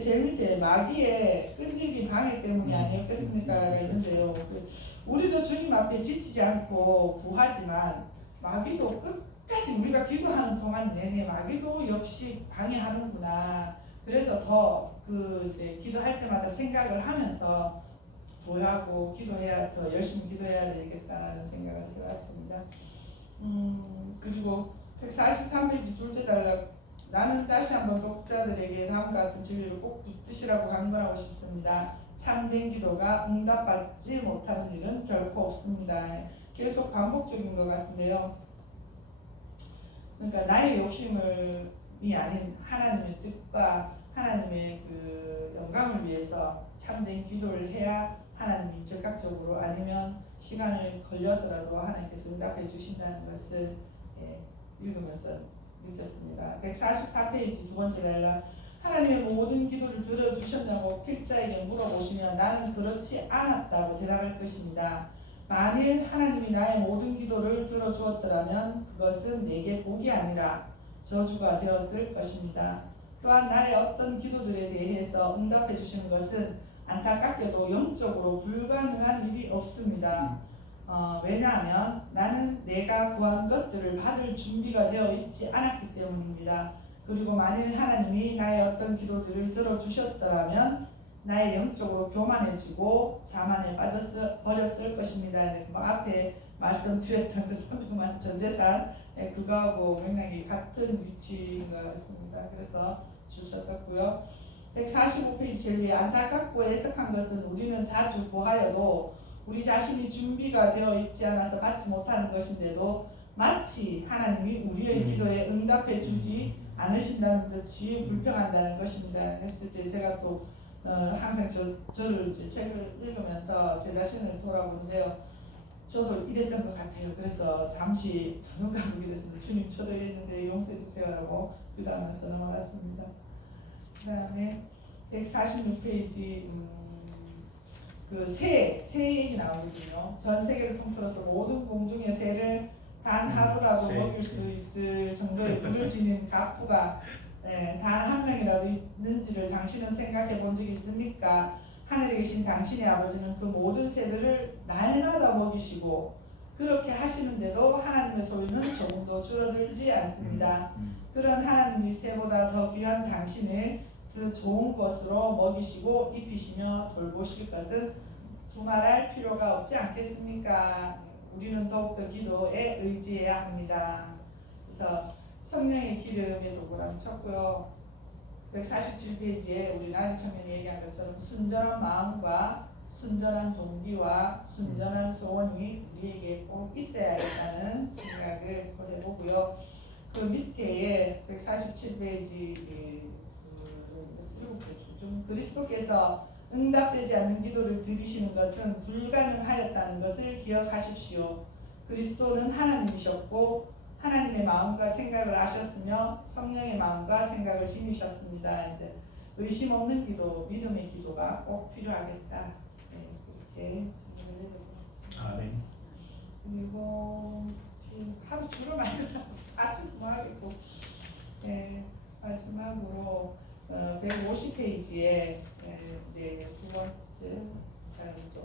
제일 밑에 마귀의 끈질긴 방해 때문이 아니었겠습니까? 있는데요. 우리도 주님 앞에 지치지 않고 구하지만 마귀도 끝까지 우리가 기도하는 동안 내내 마귀도 역시 방해하는구나. 그래서 더 이제 기도할 때마다 생각을 하면서 구하고 더 열심히 기도해야 되겠다는 생각을 해왔습니다. 그리고 143페이지 둘째 단락 나는 다시 한번 독자들에게 다음과 같은 진리를 꼭 붙드시라고 강론하고 싶습니다. 참된 기도가 응답받지 못하는 일은 결코 없습니다. 계속 반복적인 것 같은데요. 그러니까 나의 욕심이 아닌 하나님의 뜻과 하나님의 그 영광을 위해서 참된 기도를 해야 하나님이 즉각적으로 아니면 시간을 걸려서라도 하나님께서 응답해 주신다는 것을 읽으면서 느꼈습니다. 144페이지 두 번째 단락 하나님의 모든 기도를 들어주셨냐고 필자에게 물어보시면 나는 그렇지 않았다고 대답할 것입니다. 만일 하나님이 나의 모든 기도를 들어주었더라면 그것은 내게 복이 아니라 저주가 되었을 것입니다. 또한 나의 어떤 기도들에 대해서 응답해 주시는 것은 안타깝게도 영적으로 불가능한 일이 없습니다. 왜냐하면 나는 내가 구한 것들을 받을 준비가 되어 있지 않았기 때문입니다. 그리고 만일 하나님이 나의 어떤 기도들을 들어주셨더라면 나의 영적으로 교만해지고 자만에 빠져버렸을 것입니다. 앞에 말씀드렸던 그 300만 전재산 그거하고 맥락이 같은 위치인 것 같습니다. 그래서 주셨었고요. 145페이지 제일 위에 안타깝고 애석한 것은 우리는 자주 구하여도 우리 자신이 준비가 되어 있지 않아서 받지 못하는 것인데도 마치 하나님이 우리의 기도에 응답해 주지 않으신다는 듯이 불평한다는 것입니다. 했을 때 제가 또 항상 저를 이제 책을 읽으면서 제 자신을 돌아보는데요. 저도 이랬던 것 같아요. 그래서 잠시 눈 감게 됐습니다. 주님 저도 이랬는데 용서해 주세요라고 그 다음에서 넘어갔습니다. 그 다음에 146페이지 그 새 얘기 나오거든요. 전 세계를 통틀어서 모든 공중의 새를 단 하루라도 세. 먹일 수 있을 정도의 부를 지닌 갑부가 단 한 명이라도 있는지를 당신은 생각해 본 적이 있습니까? 하늘에 계신 당신의 아버지는 그 모든 새들을 날마다 먹이시고 그렇게 하시는데도 하나님의 소유는 조금도 줄어들지 않습니다. 그런 하나님이 새보다 더 귀한 당신을 그 좋은 것으로 먹이시고 입히시며 돌보실 것은 두말할 필요가 없지 않겠습니까? 우리는 더욱더 기도에 의지해야 합니다. 그래서 성령의 기름의 도구라고 쳤고요. 147페이지에 우리 나지청년이 얘기한 것처럼 순전한 마음과 순전한 동기와 순전한 소원이 우리에게 꼭 있어야겠다는 생각을 해보고요. 그 밑에 147페이지 그리스도께서 응답되지 않는 기도를 드리시는 것은 불가능하였다는 것을 기억하십시오. 그리스도는 하나님이셨고 하나님의 마음과 생각을 아셨으며 성령의 마음과 생각을 지니셨습니다. 의심 없는 기도, 믿음의 기도가 꼭 필요하겠다. 그렇게 생각을 해보겠습니다. 아멘. 그리고 지금 하루 주로 만들라고 아직도 뭐 하겠고 마지막으로 150페이지에 두 번째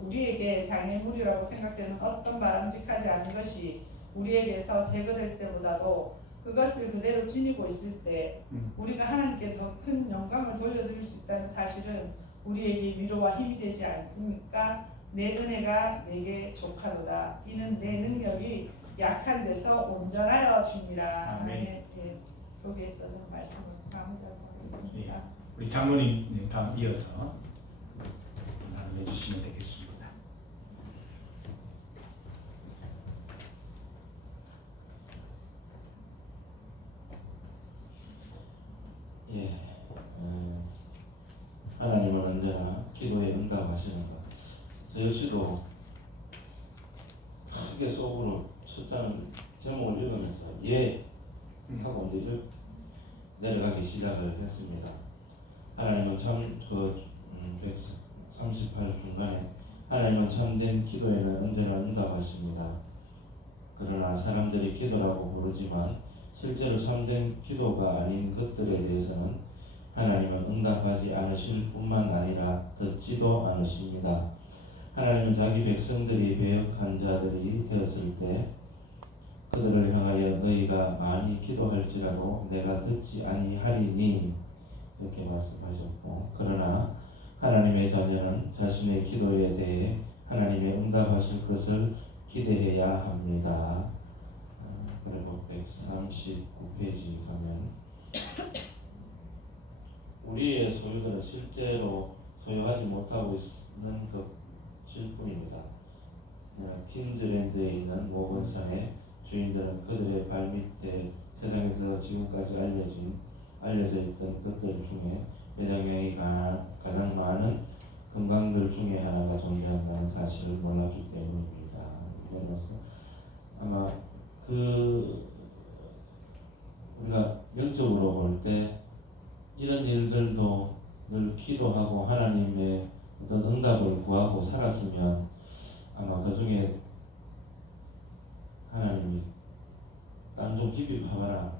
우리에게 장애물이라고 생각되는 어떤 바람직하지 않은 것이 우리에게서 제거될 때보다도 그것을 그대로 지니고 있을 때 우리가 하나님께 더 큰 영광을 돌려드릴 수 있다는 사실은 우리에게 위로와 힘이 되지 않습니까? 내 은혜가 내게 족하도다. 이는 내 능력이 약한 데서 온전하여 줍니다. 아멘. 여기에서 좀 말씀을 마무리하도록 하겠습니다. 예. 우리 장로님 다음 이어서 나눠 주시면 되겠습니다. 예, 하나님은 언제나 기도에 응답하시는 것. 저 역시도 크게 속으로 첫 장 제목을 읽으면서 하고 이제 내려가기 시작을 했습니다. 하나님은 참 138 중간에 하나님은 참된 기도에는 언제나 응답하십니다. 그러나 사람들이 기도라고 부르지만 실제로 참된 기도가 아닌 것들에 대해서는 하나님은 응답하지 않으실 뿐만 아니라 듣지도 않으십니다. 하나님은 자기 백성들이 배역한 자들이 되었을 때 그들을 향하여 너희가 많이 기도할지라도 내가 듣지 아니하리니 이렇게 말씀하셨고, 그러나 하나님의 자녀는 자신의 기도에 대해 하나님의 응답하실 것을 기대해야 합니다. 그리고 139페이지 가면 우리의 소유들은 실제로 소유하지 못하고 있는 것일 뿐입니다. 퀸즐랜드에 있는 모건산의 주인들은 그들의 발밑에 세상에서 지금까지 알려져 있던 것들 중에 몇 명이 가장 많은 금강들 중에 하나가 존재한다는 사실을 몰랐기 때문입니다. 그래서 아마 우리가 영적으로 볼 때 이런 일들도 늘 기도하고 하나님의 어떤 응답을 구하고 살았으면 아마 그 중에 하나님이 땅 좀 깊이 파봐라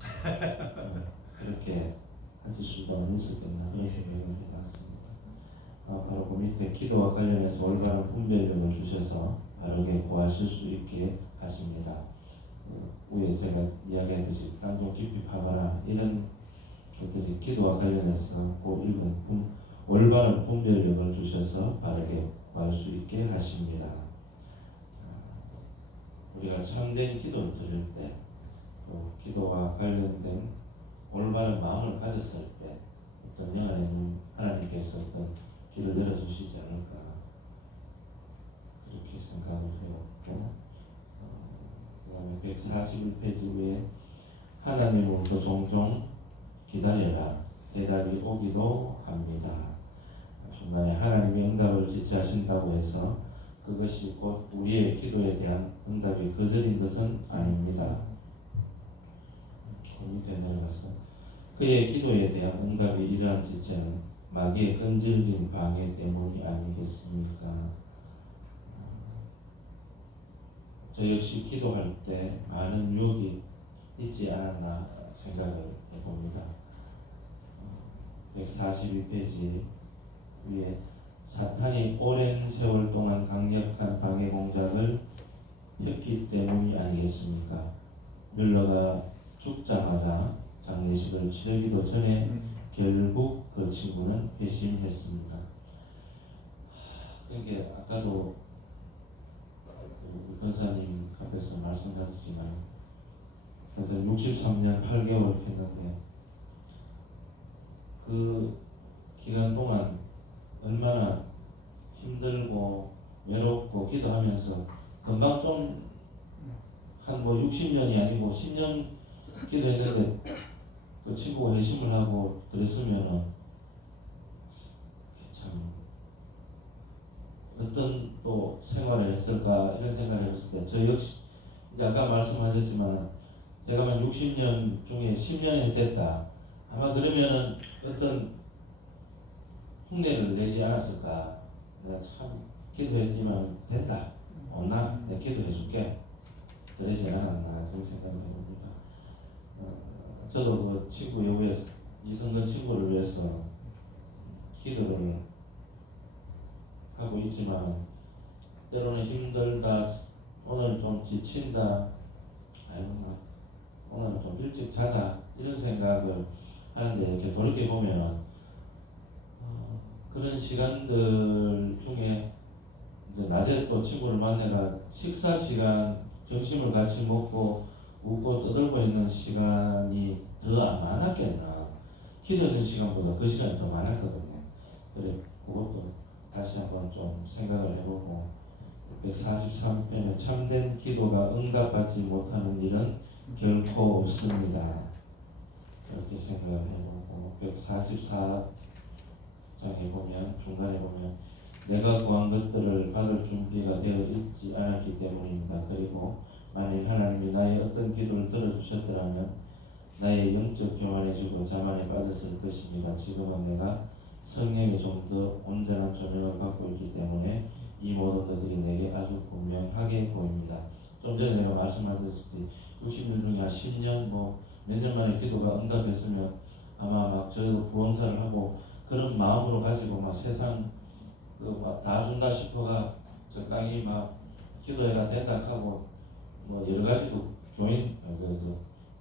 그렇게 하실 수도 있었겠나 그런 생각을 해봤습니다. 바로 그 밑에 기도와 관련해서 올바른 분별력을 주셔서 바르게 구하실 수 있게 하십니다. 위에 제가 이야기했듯이 땅 좀 깊이 파봐라 이런 것들이 기도와 관련해서 꼭 읽은 올바른 분별력을 주셔서 바르게 구할 수 있게 하십니다. 우리가 참된 기도를 드릴 때 또 기도와 관련된 올바른 마음을 가졌을 때 어떤 영안에는 하나님께서 어떤 길을 열어주시지 않을까 그렇게 생각을 해왔고, 그 다음에 141페이지 위에 하나님으로부터 종종 기다려라 대답이 오기도 합니다. 중간에 하나님의 응답을 지체하신다고 해서 그것이 곧 우리의 기도에 대한 응답이 거절인 것은 아닙니다. 밑에 내려가서 그의 기도에 대한 응답이 이러한 지체는 마귀의 끈질긴 방해 때문이 아니겠습니까? 저 역시 기도할 때 많은 유혹이 있지 않았나 생각을 해봅니다. 142페이지 위에 사탄이 오랜 세월 동안 강력한 방해 공작을 폈기 때문이 아니겠습니까? 뮬러가 죽자마자 장례식을 치르기도 전에 결국 그 친구는 회심했습니다. 그게 아까도 그 권사님 앞에서 말씀하셨지만 그래서 63년 8개월 했는데 그 기간 동안 얼마나 힘들고 외롭고 기도하면서 금방 좀 한 뭐 60년이 아니고 10년 기도했는데 그 친구가 회심을 하고 그랬으면은 참 어떤 또 생활을 했을까 이런 생각을 해봤을 때 저 역시 이제 아까 말씀하셨지만 제가 만 60년 중에 10년이 됐다. 아마 그러면은 어떤 흉내를 내지 않았을까. 내가 참 기도했지만 됐다. 오나 내가 기도해줄게. 그러지 않았나 그런 생각을 해봅니다. 저도 그 친구 위해서 이성근 친구를 위해서 기도를 하고 있지만 때로는 힘들다. 오늘 좀 지친다. 아이고 오늘 좀 일찍 자자 이런 생각을 하는데 이렇게 돌이켜 보면 그런 시간들 중에 이제 낮에 또 친구를 만나가 식사 시간 점심을 같이 먹고 웃고 떠들고 있는 시간이 더 많았겠나. 기도하는 시간보다 그 시간이 더 많았거든요. 그래 그것도 다시 한번 좀 생각을 해보고 143편에 참된 기도가 응답받지 못하는 일은 결코 없습니다. 그렇게 생각을 해보고 144장에 보면 중간에 보면 내가 구한 것들을 받을 준비가 되어 있지 않았기 때문입니다. 그리고 만일 하나님이 나의 어떤 기도를 들어주셨더라면 나의 영적 교만해지고 자만에 빠졌을 것입니다. 지금은 내가 성령의 좀 더 온전한 조명을 받고 있기 때문에 이 모든 것들이 내게 아주 분명하게 보입니다. 좀 전에 내가 말씀하셨듯이 60년 중에 한 10년 뭐 몇 년 만에 기도가 응답했으면 아마 막 저도 부원사를 하고 그런 마음으로 가지고 막 세상 다 준다 싶어가 적당히 막 기도해가 된다 하고 뭐 여러 가지도 교인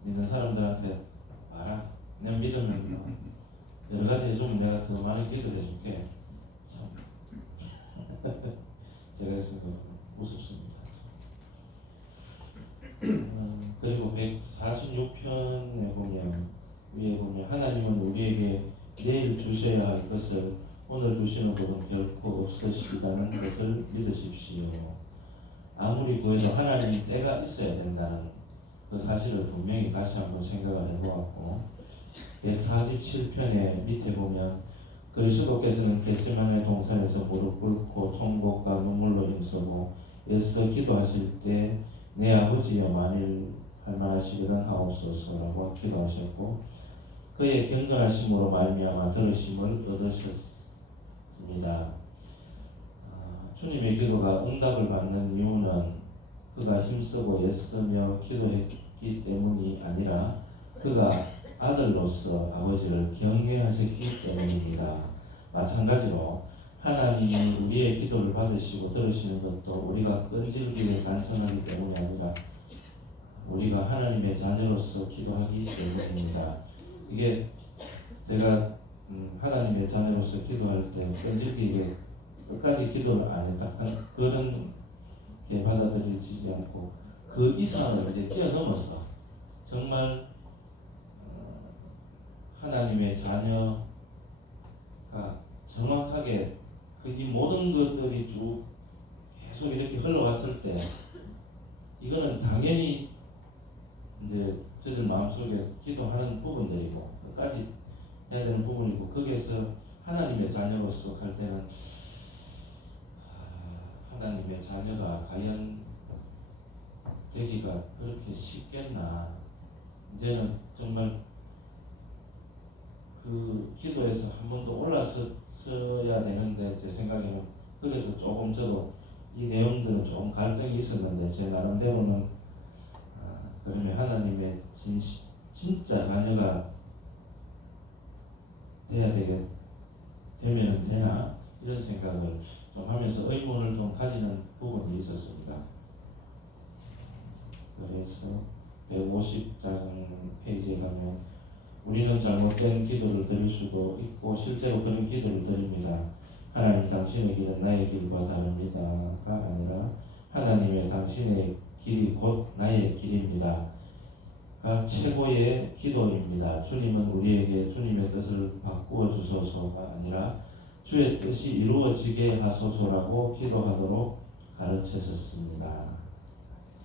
믿는 사람들한테 알아 내 믿으면 뭐 여러 가지 해주면 내가 더 많이 기도해줄게. 참 제가 해서 우습습니다. 그리고 146편에 보면 위에 보면 하나님은 우리에게 내일 주셔야 할 것을 오늘 주시는 것은 결코 없으시다는 것을 믿으십시오. 아무리 구해도 하나님이 때가 있어야 된다는 그 사실을 분명히 다시 한번 생각을 해보았고 147편의 밑에 보면 그리스도께서는 겟세마네 동산에서 무릎 꿇고 통곡과 눈물로 힘쓰고 애써 기도하실 때 내 아버지여 만일 할만하시거든 하옵소서라고 기도하셨고 그의 경건하심으로 말미암아 들으심을 얻으셨습니다. 주님의 기도가 응답을 받는 이유는 그가 힘쓰고 애쓰며 기도했기 때문이 아니라 그가 아들로서 아버지를 경외하셨기 때문입니다. 마찬가지로 하나님이 우리의 기도를 받으시고 들으시는 것도 우리가 끈질기게 간청하기 때문이 아니라 우리가 하나님의 자녀로서 기도하기 때문입니다. 이게 제가 하나님의 자녀로서 기도할 때 끈질기게 끝까지 기도를 안 했다 그런 게 받아들여지지 않고 그 이상을 이제 뛰어넘어서 정말 하나님의 자녀가 정확하게 이 모든 것들이 쭉 계속 이렇게 흘러왔을 때 이거는 당연히 이제 저들 마음속에 기도하는 부분들이고 끝까지 해야 되는 부분이고 거기에서 하나님의 자녀로서 갈 때는 하나님의 자녀가 과연 되기가 그렇게 쉽겠나. 이제는 정말 그 기도에서 한 번 더 올라서야 되는데 제 생각에는 그래서 조금 저도 이 내용들은 좀 갈등이 있었는데 제 나름대로는 그러면 하나님의 진짜 자녀가 되면 되나 이런 생각을 좀 하면서 의문을 좀 가지는 부분이 있었습니다. 그래서 150장 페이지에 가면 우리는 잘못된 기도를 드릴 수도 있고 실제로 그런 기도를 드립니다. 하나님 당신의 길은 나의 길과 다릅니다가 아니라 하나님의 당신의 길이 곧 나의 길입니다. 가 최고의 기도입니다. 주님은 우리에게 주님의 뜻을 바꾸어 주소서가 아니라 주의 뜻이 이루어지게 하소서라고 기도하도록 가르치셨습니다.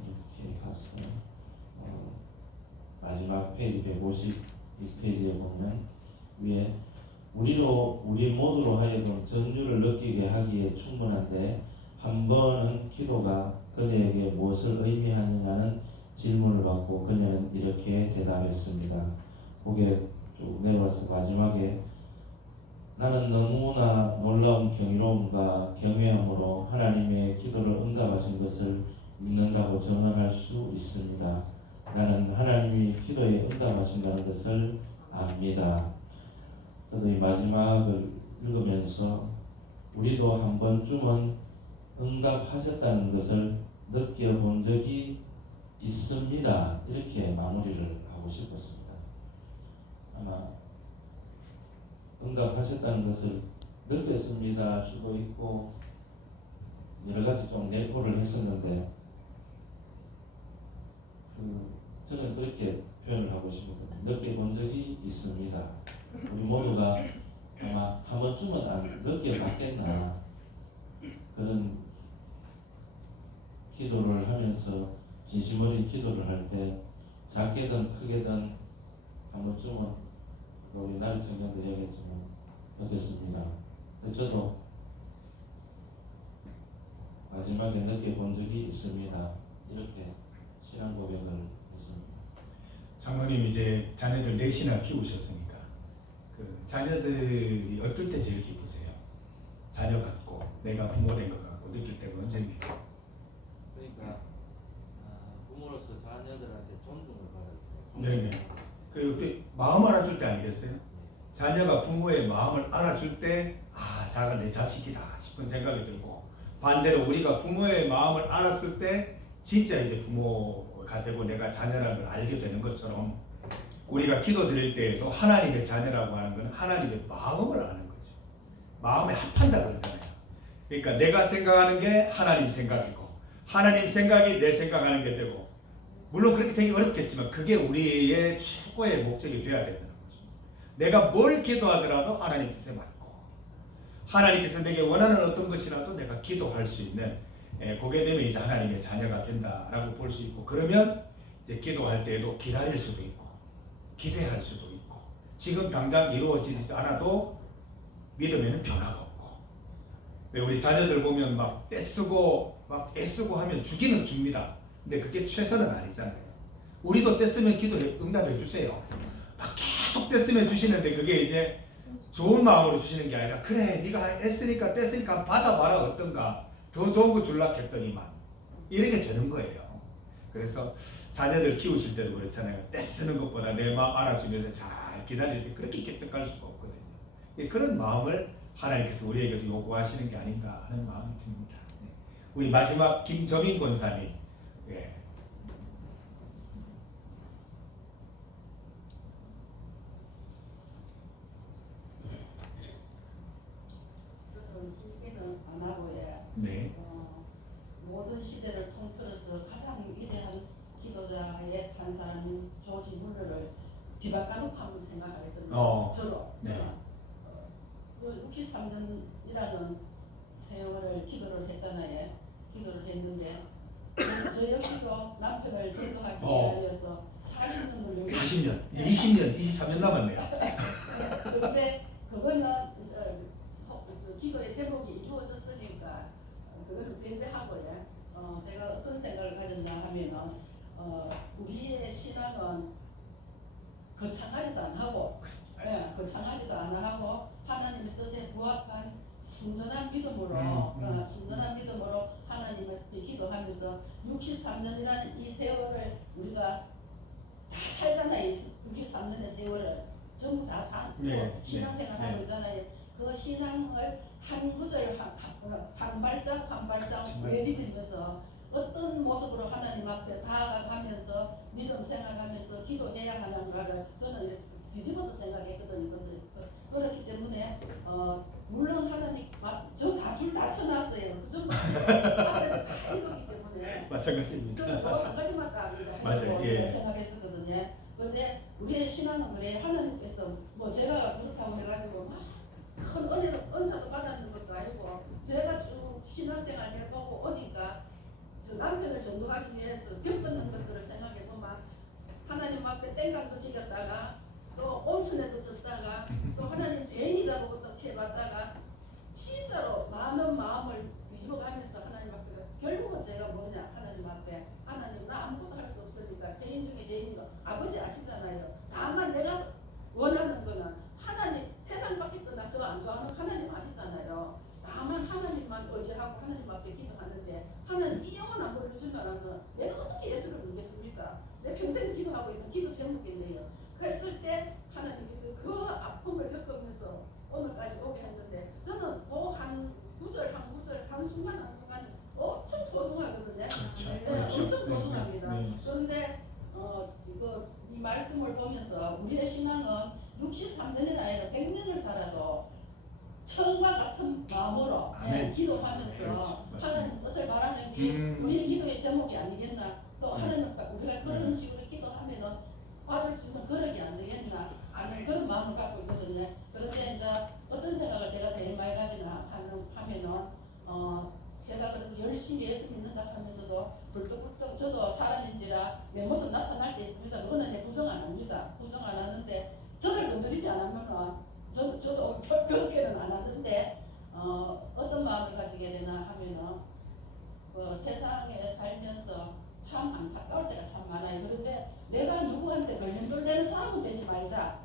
이렇게 가서 마지막 페이지 152페이지에 보면 위에 우리 모두로 하여금 전율을 느끼게 하기에 충분한데 한 번은 기도가 그녀에게 무엇을 의미하느냐는 질문을 받고 그녀는 이렇게 대답했습니다. 고개 쭉 내려와서 마지막에 나는 너무나 놀라운 경이로움과 경외함으로 하나님의 기도를 응답하신 것을 믿는다고 증언할 수 있습니다. 나는 하나님이 기도에 응답하신다는 것을 압니다. 저도 이 마지막을 읽으면서 우리도 한 번쯤은 응답하셨다는 것을 느껴본 적이 있습니다. 이렇게 마무리를 하고 싶었습니다. 아마 응답하셨다는 것을 느꼈습니다. 수도 있고 여러 가지 좀 내포를 했었는데 저는 그렇게 표현을 하고 싶습니다. 느껴본 적이 있습니다. 우리 모두가 아마 한 번쯤은 안 느껴봤겠나 그런 기도를 하면서 진심 어린 기도를 할 때 작게든 크게든 한 번쯤은 우리 나리 청년도 얘기했지만 느꼈습니다. 저도 마지막에 느껴본 적이 있습니다. 이렇게 신앙 고백을 했습니다. 장로님 이제 자녀들 넷이나 키우셨으니까 그 자녀들이 어떨 때 제일 기쁘세요? 자녀 같고 내가 부모 된 것 같고 느낄 때가 언제입니까? 그러니까 부모로서 자녀들한테 존중을 받을 때. 네네. 그 마음 알아줄 때 아니겠어요? 자녀가 부모의 마음을 알아줄 때 자가 내 자식이다 싶은 생각이 들고 반대로 우리가 부모의 마음을 알았을 때 진짜 이제 부모가 되고 내가 자녀라는 걸 알게 되는 것처럼 우리가 기도 드릴 때에도 하나님의 자녀라고 하는 것은 하나님의 마음을 아는 거죠. 마음에 합한다 그러잖아요. 그러니까 내가 생각하는 게 하나님 생각이고 하나님 생각이 내 생각하는 게 되고 물론 그렇게 되기 어렵겠지만 그게 우리의 최고의 목적이 되어야 된다는 거죠. 내가 뭘 기도하더라도 하나님 뜻에 맞고 하나님께서 내게 원하는 어떤 것이라도 내가 기도할 수 있는 그게 되면 이제 하나님의 자녀가 된다라고 볼 수 있고 그러면 이제 기도할 때에도 기다릴 수도 있고 기대할 수도 있고 지금 당장 이루어지지 않아도 믿음에는 변화가 없고 왜 우리 자녀들 보면 막 떼쓰고 막 애쓰고 하면 주기는 줍니다. 근데 그게 최선은 아니잖아요. 우리도 떼쓰면 기도에 응답해 주세요. 막 계속 떼쓰면 주시는데 그게 이제 좋은 마음으로 주시는 게 아니라 그래 네가 애쓰니까 떼쓰니까 받아봐라 어떤가 더 좋은 거 줄라 했더니만 이렇게 되는 거예요. 그래서 자녀들 키우실 때도 그렇잖아요. 떼쓰는 것보다 내 마음 알아주면서 잘 기다릴 때 그렇게 기특할 수가 없거든요. 그런 마음을 하나님께서 우리에게도 요구하시는 게 아닌가 하는 마음이 듭니다. 우리 마지막 김정인 권사님 길게는 안 하고 네. 모든 시대를 통틀어서 가장 위대한 기도자의 한 사람인 조지 물러를 뒤바꿔놓고 한번 생각하겠습니다. 저로 네. 63년이라는 세월을 기도를 했잖아요. 기도를 했는데 저 역시도 남편을 전도하기 위하여서 40년을 40년, 20년, 23년 남았네요. 근데 그거는 기도의 제목이 이루어졌으니까 그걸 배제하고요. 제가 어떤 생각을 가졌나 하면은 우리의 신앙은 거창하지도 안 하고 거창하지도 안 하고 하나님의 뜻에 부합한 순전한 믿음으로 순전한 믿음으로 하나님을 기도하면서 63년이라는 이 세월을 우리가 다 살잖아요. 63년의 세월을 전부 다 살고 신앙생활 하고 있잖아요. 그 신앙을 한 구절 한 발짝 한 발짝 내디디면서 어떤 모습으로 하나님 앞에 다가가면서 믿음 생활하면서 기도해야 하는가를 저는 이렇게 뒤집어서 생각했거든요. 이것을. 그렇기 때문에 물론 하나님 저다 줄 다 쳐놨어요. 그 정도 앞에서 다 읽었기 때문에 마찬가지입니다. 저는 그거 한 가지만 딱 맞아요. 예. 생각했었거든요. 그런데 우리의 신앙은 그래 하나님께서 뭐 제가 그렇다고 해가지고 막 큰 은사도 받았는 것도 아니고 제가 쭉 신앙생활 해보고 오니까 저 남편을 전도하기 위해서 겪었는 것들을 생각해 보면 하나님 앞에 땡깡도 지겼다가 또 온순에도 졌다가 또 하나님 죄인이라고 어떻게 해봤다가 진짜로 많은 마음을 뒤집어가면서 하나님 앞에 결국은 제가 뭐냐 하나님 앞에 하나님 나 아무것도 할 수 없으니까 죄인 중에 죄인이고 아버지 아시잖아요. 다만 내가 원하는 거는 하나님 세상 밖에 떠나 저 안 좋아하는 하나님 아시잖아요. 다만 하나님만 의지하고 하나님 앞에 기도하는데 하나님 이 영혼 안 보여준다는 내가 어떻게 예수를 믿겠습니까? 내 평생 기도하고 있는 기도 제목인데요. 그랬을 때 하나님께서 그 아픔을 겪으면서 오늘까지 오게 했는데 저는 그 한 구절 한 구절 한 순간 한 순간이 엄청 소중하거든요. 그렇죠. 엄청 소중합니다. 네. 그런데 이 말씀을 보면서 우리의 신앙은 63년이 아니라 100년을 살아도 처음과 같은 마음으로 기도하면서 그렇죠. 하나님 뜻을 바라는 게 우리의 기도의 제목이 아니겠나. 또 하나님 우리가 그런 식으로 기도하면은 받을 수 있는 거력이 안 되겠나 하는 그런 마음을 갖고 있거든요. 그런데 이제 어떤 생각을 제가 제일 많이 가지나 하면은 제가 그래도 열심히 예수 믿는다 하면서도 불뚝불뚝 저도 사람인지라 내 모습 나타날 게 있습니다. 그거는 내 부정 안 합니다. 부정 안 하는데 저를 건드리지 않으면은 저도 그렇게는 안 하는데 어떤 마음을 가지게 되나 하면은 세상에 살면서 참 안타까울 때가 참 많아요. 그런데 내가 누구한테 걸림돌되는 사람은 되지 말자.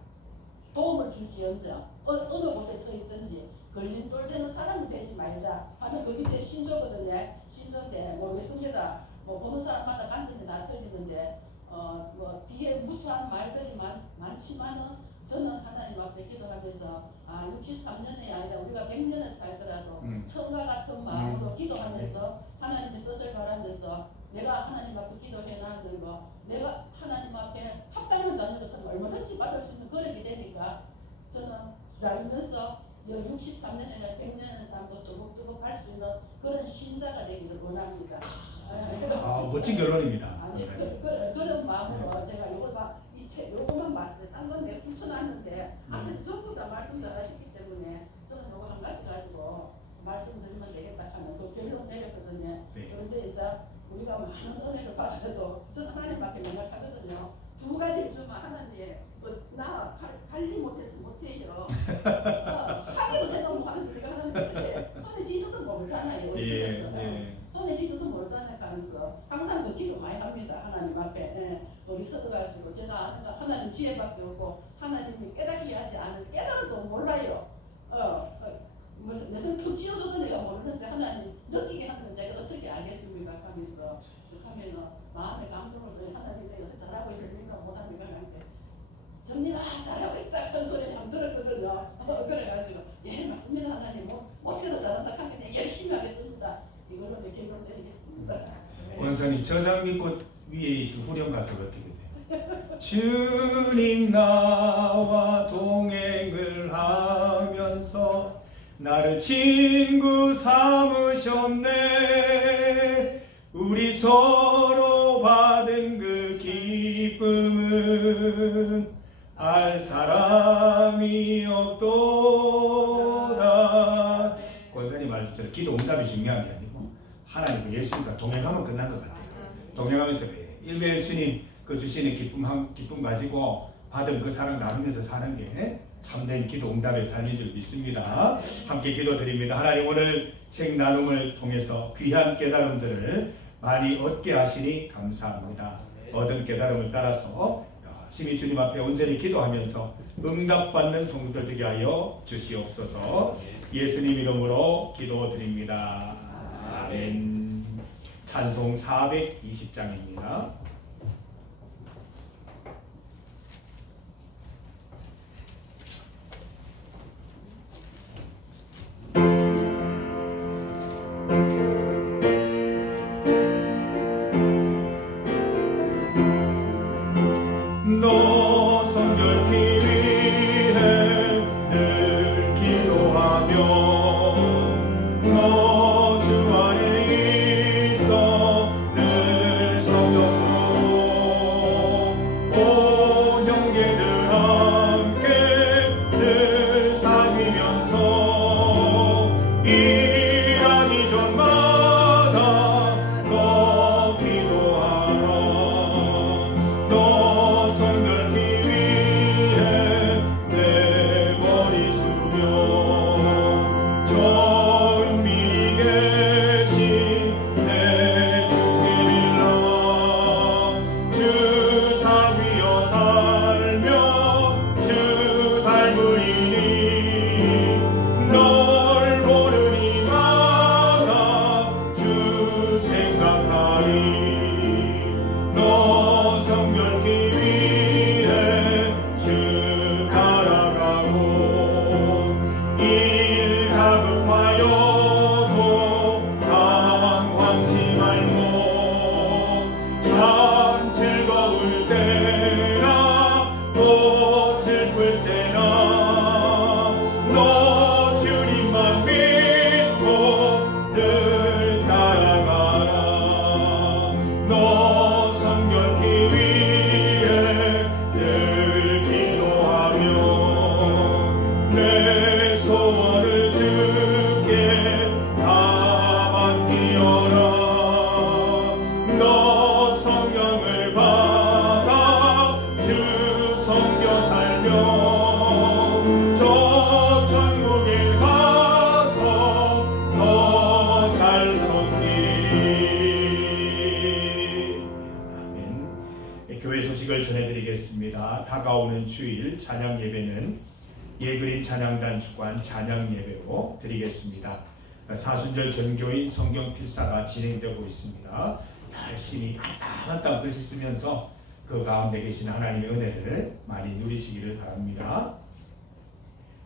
도움을 줄지언정 어느 곳에 서 있든지 걸림돌되는 사람이 되지 말자 하는 그게 제 신조거든요. 신조인데 모르겠습니다. 뭐 보는 사람마다 관점이 다 틀리는데 뭐 비에 무수한 말들이 많지만은 저는 하나님 앞에 기도하면서 63년이 아니라 우리가 100년을 살더라도 처음과 같은 마음으로 기도하면서 하나님의 뜻을 바라면서 내가 하나님 앞에 기도해 나가는 거 내가 하나님 앞에 합당한 자녀 같은 거 얼마든지 받을 수 있는 그릇이 되니까 저는 기다리면서 63년이나 100년의 삶도 뚜벅뚜벅 갈 수 있는 그런 신자가 되기를 원합니다. 멋진 결론입니다. 아니 그런 마음으로 제가 요거만 봤어요. 딴 건 내가 붙여놨는데 앞에서 전부 다 말씀 잘하셨기 때문에 저는 요거 한 가지 가지고 말씀드리면 되겠다 하는 그 결론 내렸거든요. 네. 그런데 이제 우리가 많은 은혜를 받아도 저는 하나님 앞에 명확하거든요. 두 가지 주면 하나님 나 관리 못했으면 못해요. 하기도 생각 못하는데 우리가 하나님 어떻게 손에 쥐셔도 모르잖아요. 손에 쥐셔도 모르잖아요 하면서 항상 듣기도 많이 합니다. 하나님 앞에 우리 서가지고 제가 아는 거 하나님 지혜밖에 없고 하나님이 깨닫게 하지 않은 깨달아도 몰라요. 무슨 툭 쥐어줘도 내가 모르는데 하나님 느끼게 하는 건 제가 어떻게 알겠습니까 하면서 하면은 마음의 감동을 하나님 내가 요새 잘하고 있습니까 못합니까 하는데 정리가 잘하고 있다 그런 소리를 한번 들었거든요. 그래가지고 예 맞습니다 하나님 못해도 잘한다 하는데 열심히 하겠습니다. 이걸로 내 결론 내리겠습니다. 원사님 저장미꽃 위에 있을 후렴 가사가 어떻게 돼요? 주님 나와 동행을 하면서 나를 친구 삼으셨네. 우리 서로 받은 그 기쁨은 알 사람이 없도다. 권사님 말씀처럼 기도 응답이 중요한 게 아니고 하나님과 예수님과 동행하면 끝난 것 같아요. 동행하면서 일면 주님 그 주시는 기쁨 가지고 받은 그 사랑 나누면서 사는 게 참된 기도 응답의 삶인 줄 믿습니다. 함께 기도드립니다. 하나님 오늘 책 나눔을 통해서 귀한 깨달음들을 많이 얻게 하시니 감사합니다. 얻은 깨달음을 따라서 심히 주님 앞에 온전히 기도하면서 응답받는 성도들 되게 하여 주시옵소서. 예수님 이름으로 기도드립니다. 아멘. 찬송 420장입니다. 너 성결케 위해 늘 기도하며 너 주 안에 있어 늘 성령으로 온 형제들 함께 늘 사귀면서 일하기 전마다 너 기도하라. 너 성결케 위해 내 머리 숙여 저 은밀히 계신 내 주께 빌라. 주 사위여 살며 주 닮으리니 널 보는 이마다 주 생각하리. 너 성결케 위해 주 따라가고 일 다급하여도 당황치 말고 참 즐거울 때나 또 슬플 때나 너 주님만 믿고 늘 따라가라. 너 성결케 위해 늘 기도하며 내 소원을 주께 다 맡기어라. 너 성령을 받아 주 섬겨 살며 저 천국에 가서 더 잘 섬기리. 아멘. 교회 소식을 전해드리겠습니다. 다가오는 주일 찬양 예배는 예그린 찬양단 주관 찬양 예배로 드리겠습니다. 사순절 전교인 성경 필사가 진행되고 있습니다. 열심히 한 땀 글씨 쓰면서 그 가운데 계신 하나님의 은혜를 많이 누리시기를 바랍니다.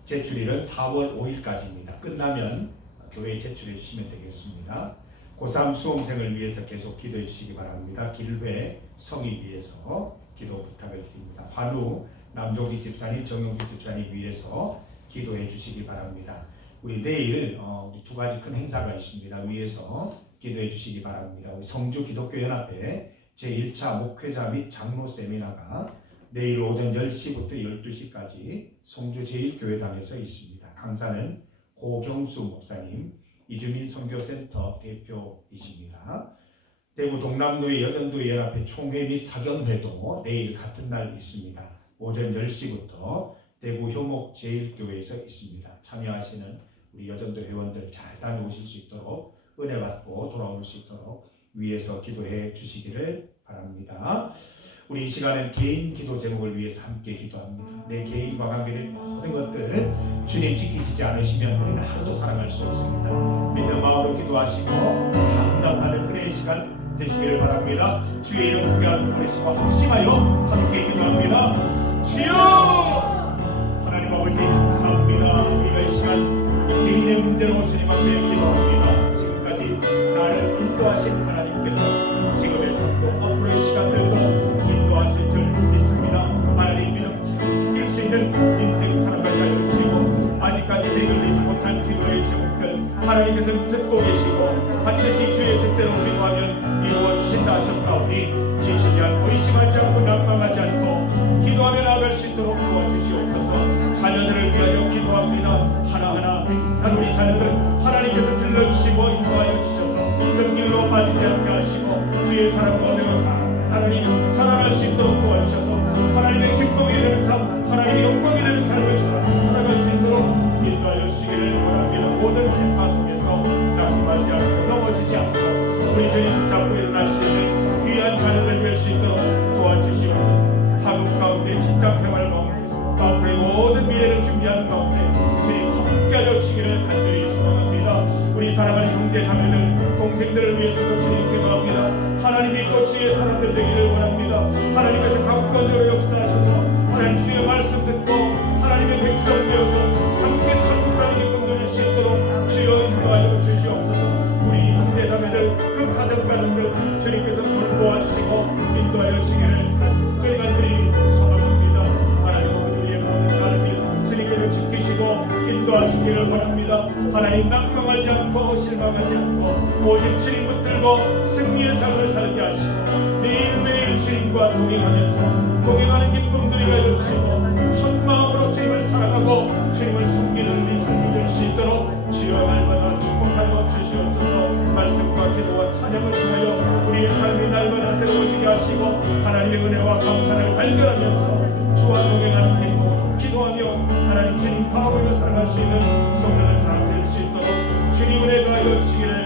제출일은 4월 5일까지입니다. 끝나면 교회에 제출해 주시면 되겠습니다. 고3 수험생을 위해서 계속 기도해 주시기 바랍니다. 길회 성의 위해서 기도 부탁을 드립니다. 환우 남종직 집사님, 정용직 집사님 위해서 기도해 주시기 바랍니다. 우리 내일 우리 두 가지 큰 행사가 있습니다. 위해서 기도해 주시기 바랍니다. 우리 성주 기독교연합회 제1차 목회자 및 장로 세미나가 내일 오전 10시부터 12시까지 성주 제1교회당에서 있습니다. 강사는 고경수 목사님, 이주민 선교센터 대표이십니다. 대구 동남로의 여전도회 연합회 총회 및 사경회도 내일 같은 날 있습니다. 오전 10시부터 대구 효목 제1교회에서 있습니다. 참여하시는 우리 여전도 회원들 잘 다녀오실 수 있도록 은혜 받고 돌아올 수 있도록 위해서 기도해 주시기를 바랍니다. 우리 이 시간은 개인 기도 제목을 위해서 함께 기도합니다. 내 개인과 관계된 모든 것들 주님 지키시지 않으시면 우리는 하루도 살아갈 수 없습니다. 믿는 마음으로 기도하시고 감당하는 은혜의 시간 되시기를 바랍니다. 주의 이름 크게 하고 보내시고 합심하여 함께 기도합니다. 주여! 하나님 아버지 감사합니다. 우리가 이 시간 개인의 문제로 주님 앞에 기도합니다. 지금까지 나를 인도하신 하나님께서 지금의 삶도 앞으로의 시간들도 인도하실 줄 믿습니다. 하나님 믿음 잘 지킬 수 있는 인생 살아가게 하여 주시고 아직까지 해결되지 못한 기도의 제목들 하나님께서 듣고 계시고 반드시 주의 뜻대로 기도하면 이루어 주신다 하셨사오니 지치지 않고 의심하지 않고 낙망하지 않고 기도하며 나아갈 수 있도록 도와주시옵소서. 자녀들을 위하여 기도합니다. 하나하나 한 우리 자녀들 하나님께서 들려주시고 인도하여 주셔서 그 길로 빠지지 않게 하시고 주의 사랑과 은혜로 하나님 자라날 수 있도록 도와주셔서 하나님의 기쁨이 되는 삶, 하나님의 영광이 되는 삶을 살아갈 수 있도록 인도하여 주시기를 바랍니다. 모든 세파 속에서 낙심하지 않고 넘어지지 않고 우리 주님 붙잡고 일어날 수 있는 귀한 자녀들 될 수 있도록 도와주시옵소서. 한국 가운데 직장생활과 또 앞으로의 모든 미래를 준비하는 가운데 주님 함께하여 주시기를 간절히 소망합니다. 우리 사랑하는 형제 자매들 동생들을 위해서도 주님 기도합니다. 하나님 믿고 주의 사람들 되기를 원합니다. 하나님께서 강권적으로 역사하셔서 하나님 주의 말씀 듣고 하나님의 백성 되어서 함께 천국 가는 기쁨 누릴 수 있도록 주여 인도하여 주시옵소서. 우리 형제 자매들 그 가정 가정들 주님께서 돌보아 주시고 인도하여 주시기를 간절히 소망합니다. 하나님 아버지 우리의 모든 날을 주님께서 지키시고 인도하시기를 바랍니다. 하나님 낙망하지 않고 실망하지 않고 오직 주님 붙들고 승리의 삶을 살게 하시고 매일매일 주님과 동행하는 기쁨 누리게 하여 주시고 첫마음으로 주님을 사랑하고 주님을 섬기는 우리 삶이 될 수 있도록 주여 날마다 축복하여 주시옵소서. 말씀과 기도와 찬양을 통하여 우리의 삶이 날마다 새로워지게 하시고 하나님의 은혜와 감사를 발견하면서 주와 동행하는 행복으로 기도하며 하나님 주님 바라보며 살아갈 수 있는 성도들 다 될 수 있도록 주님 은혜 더하여 주시기를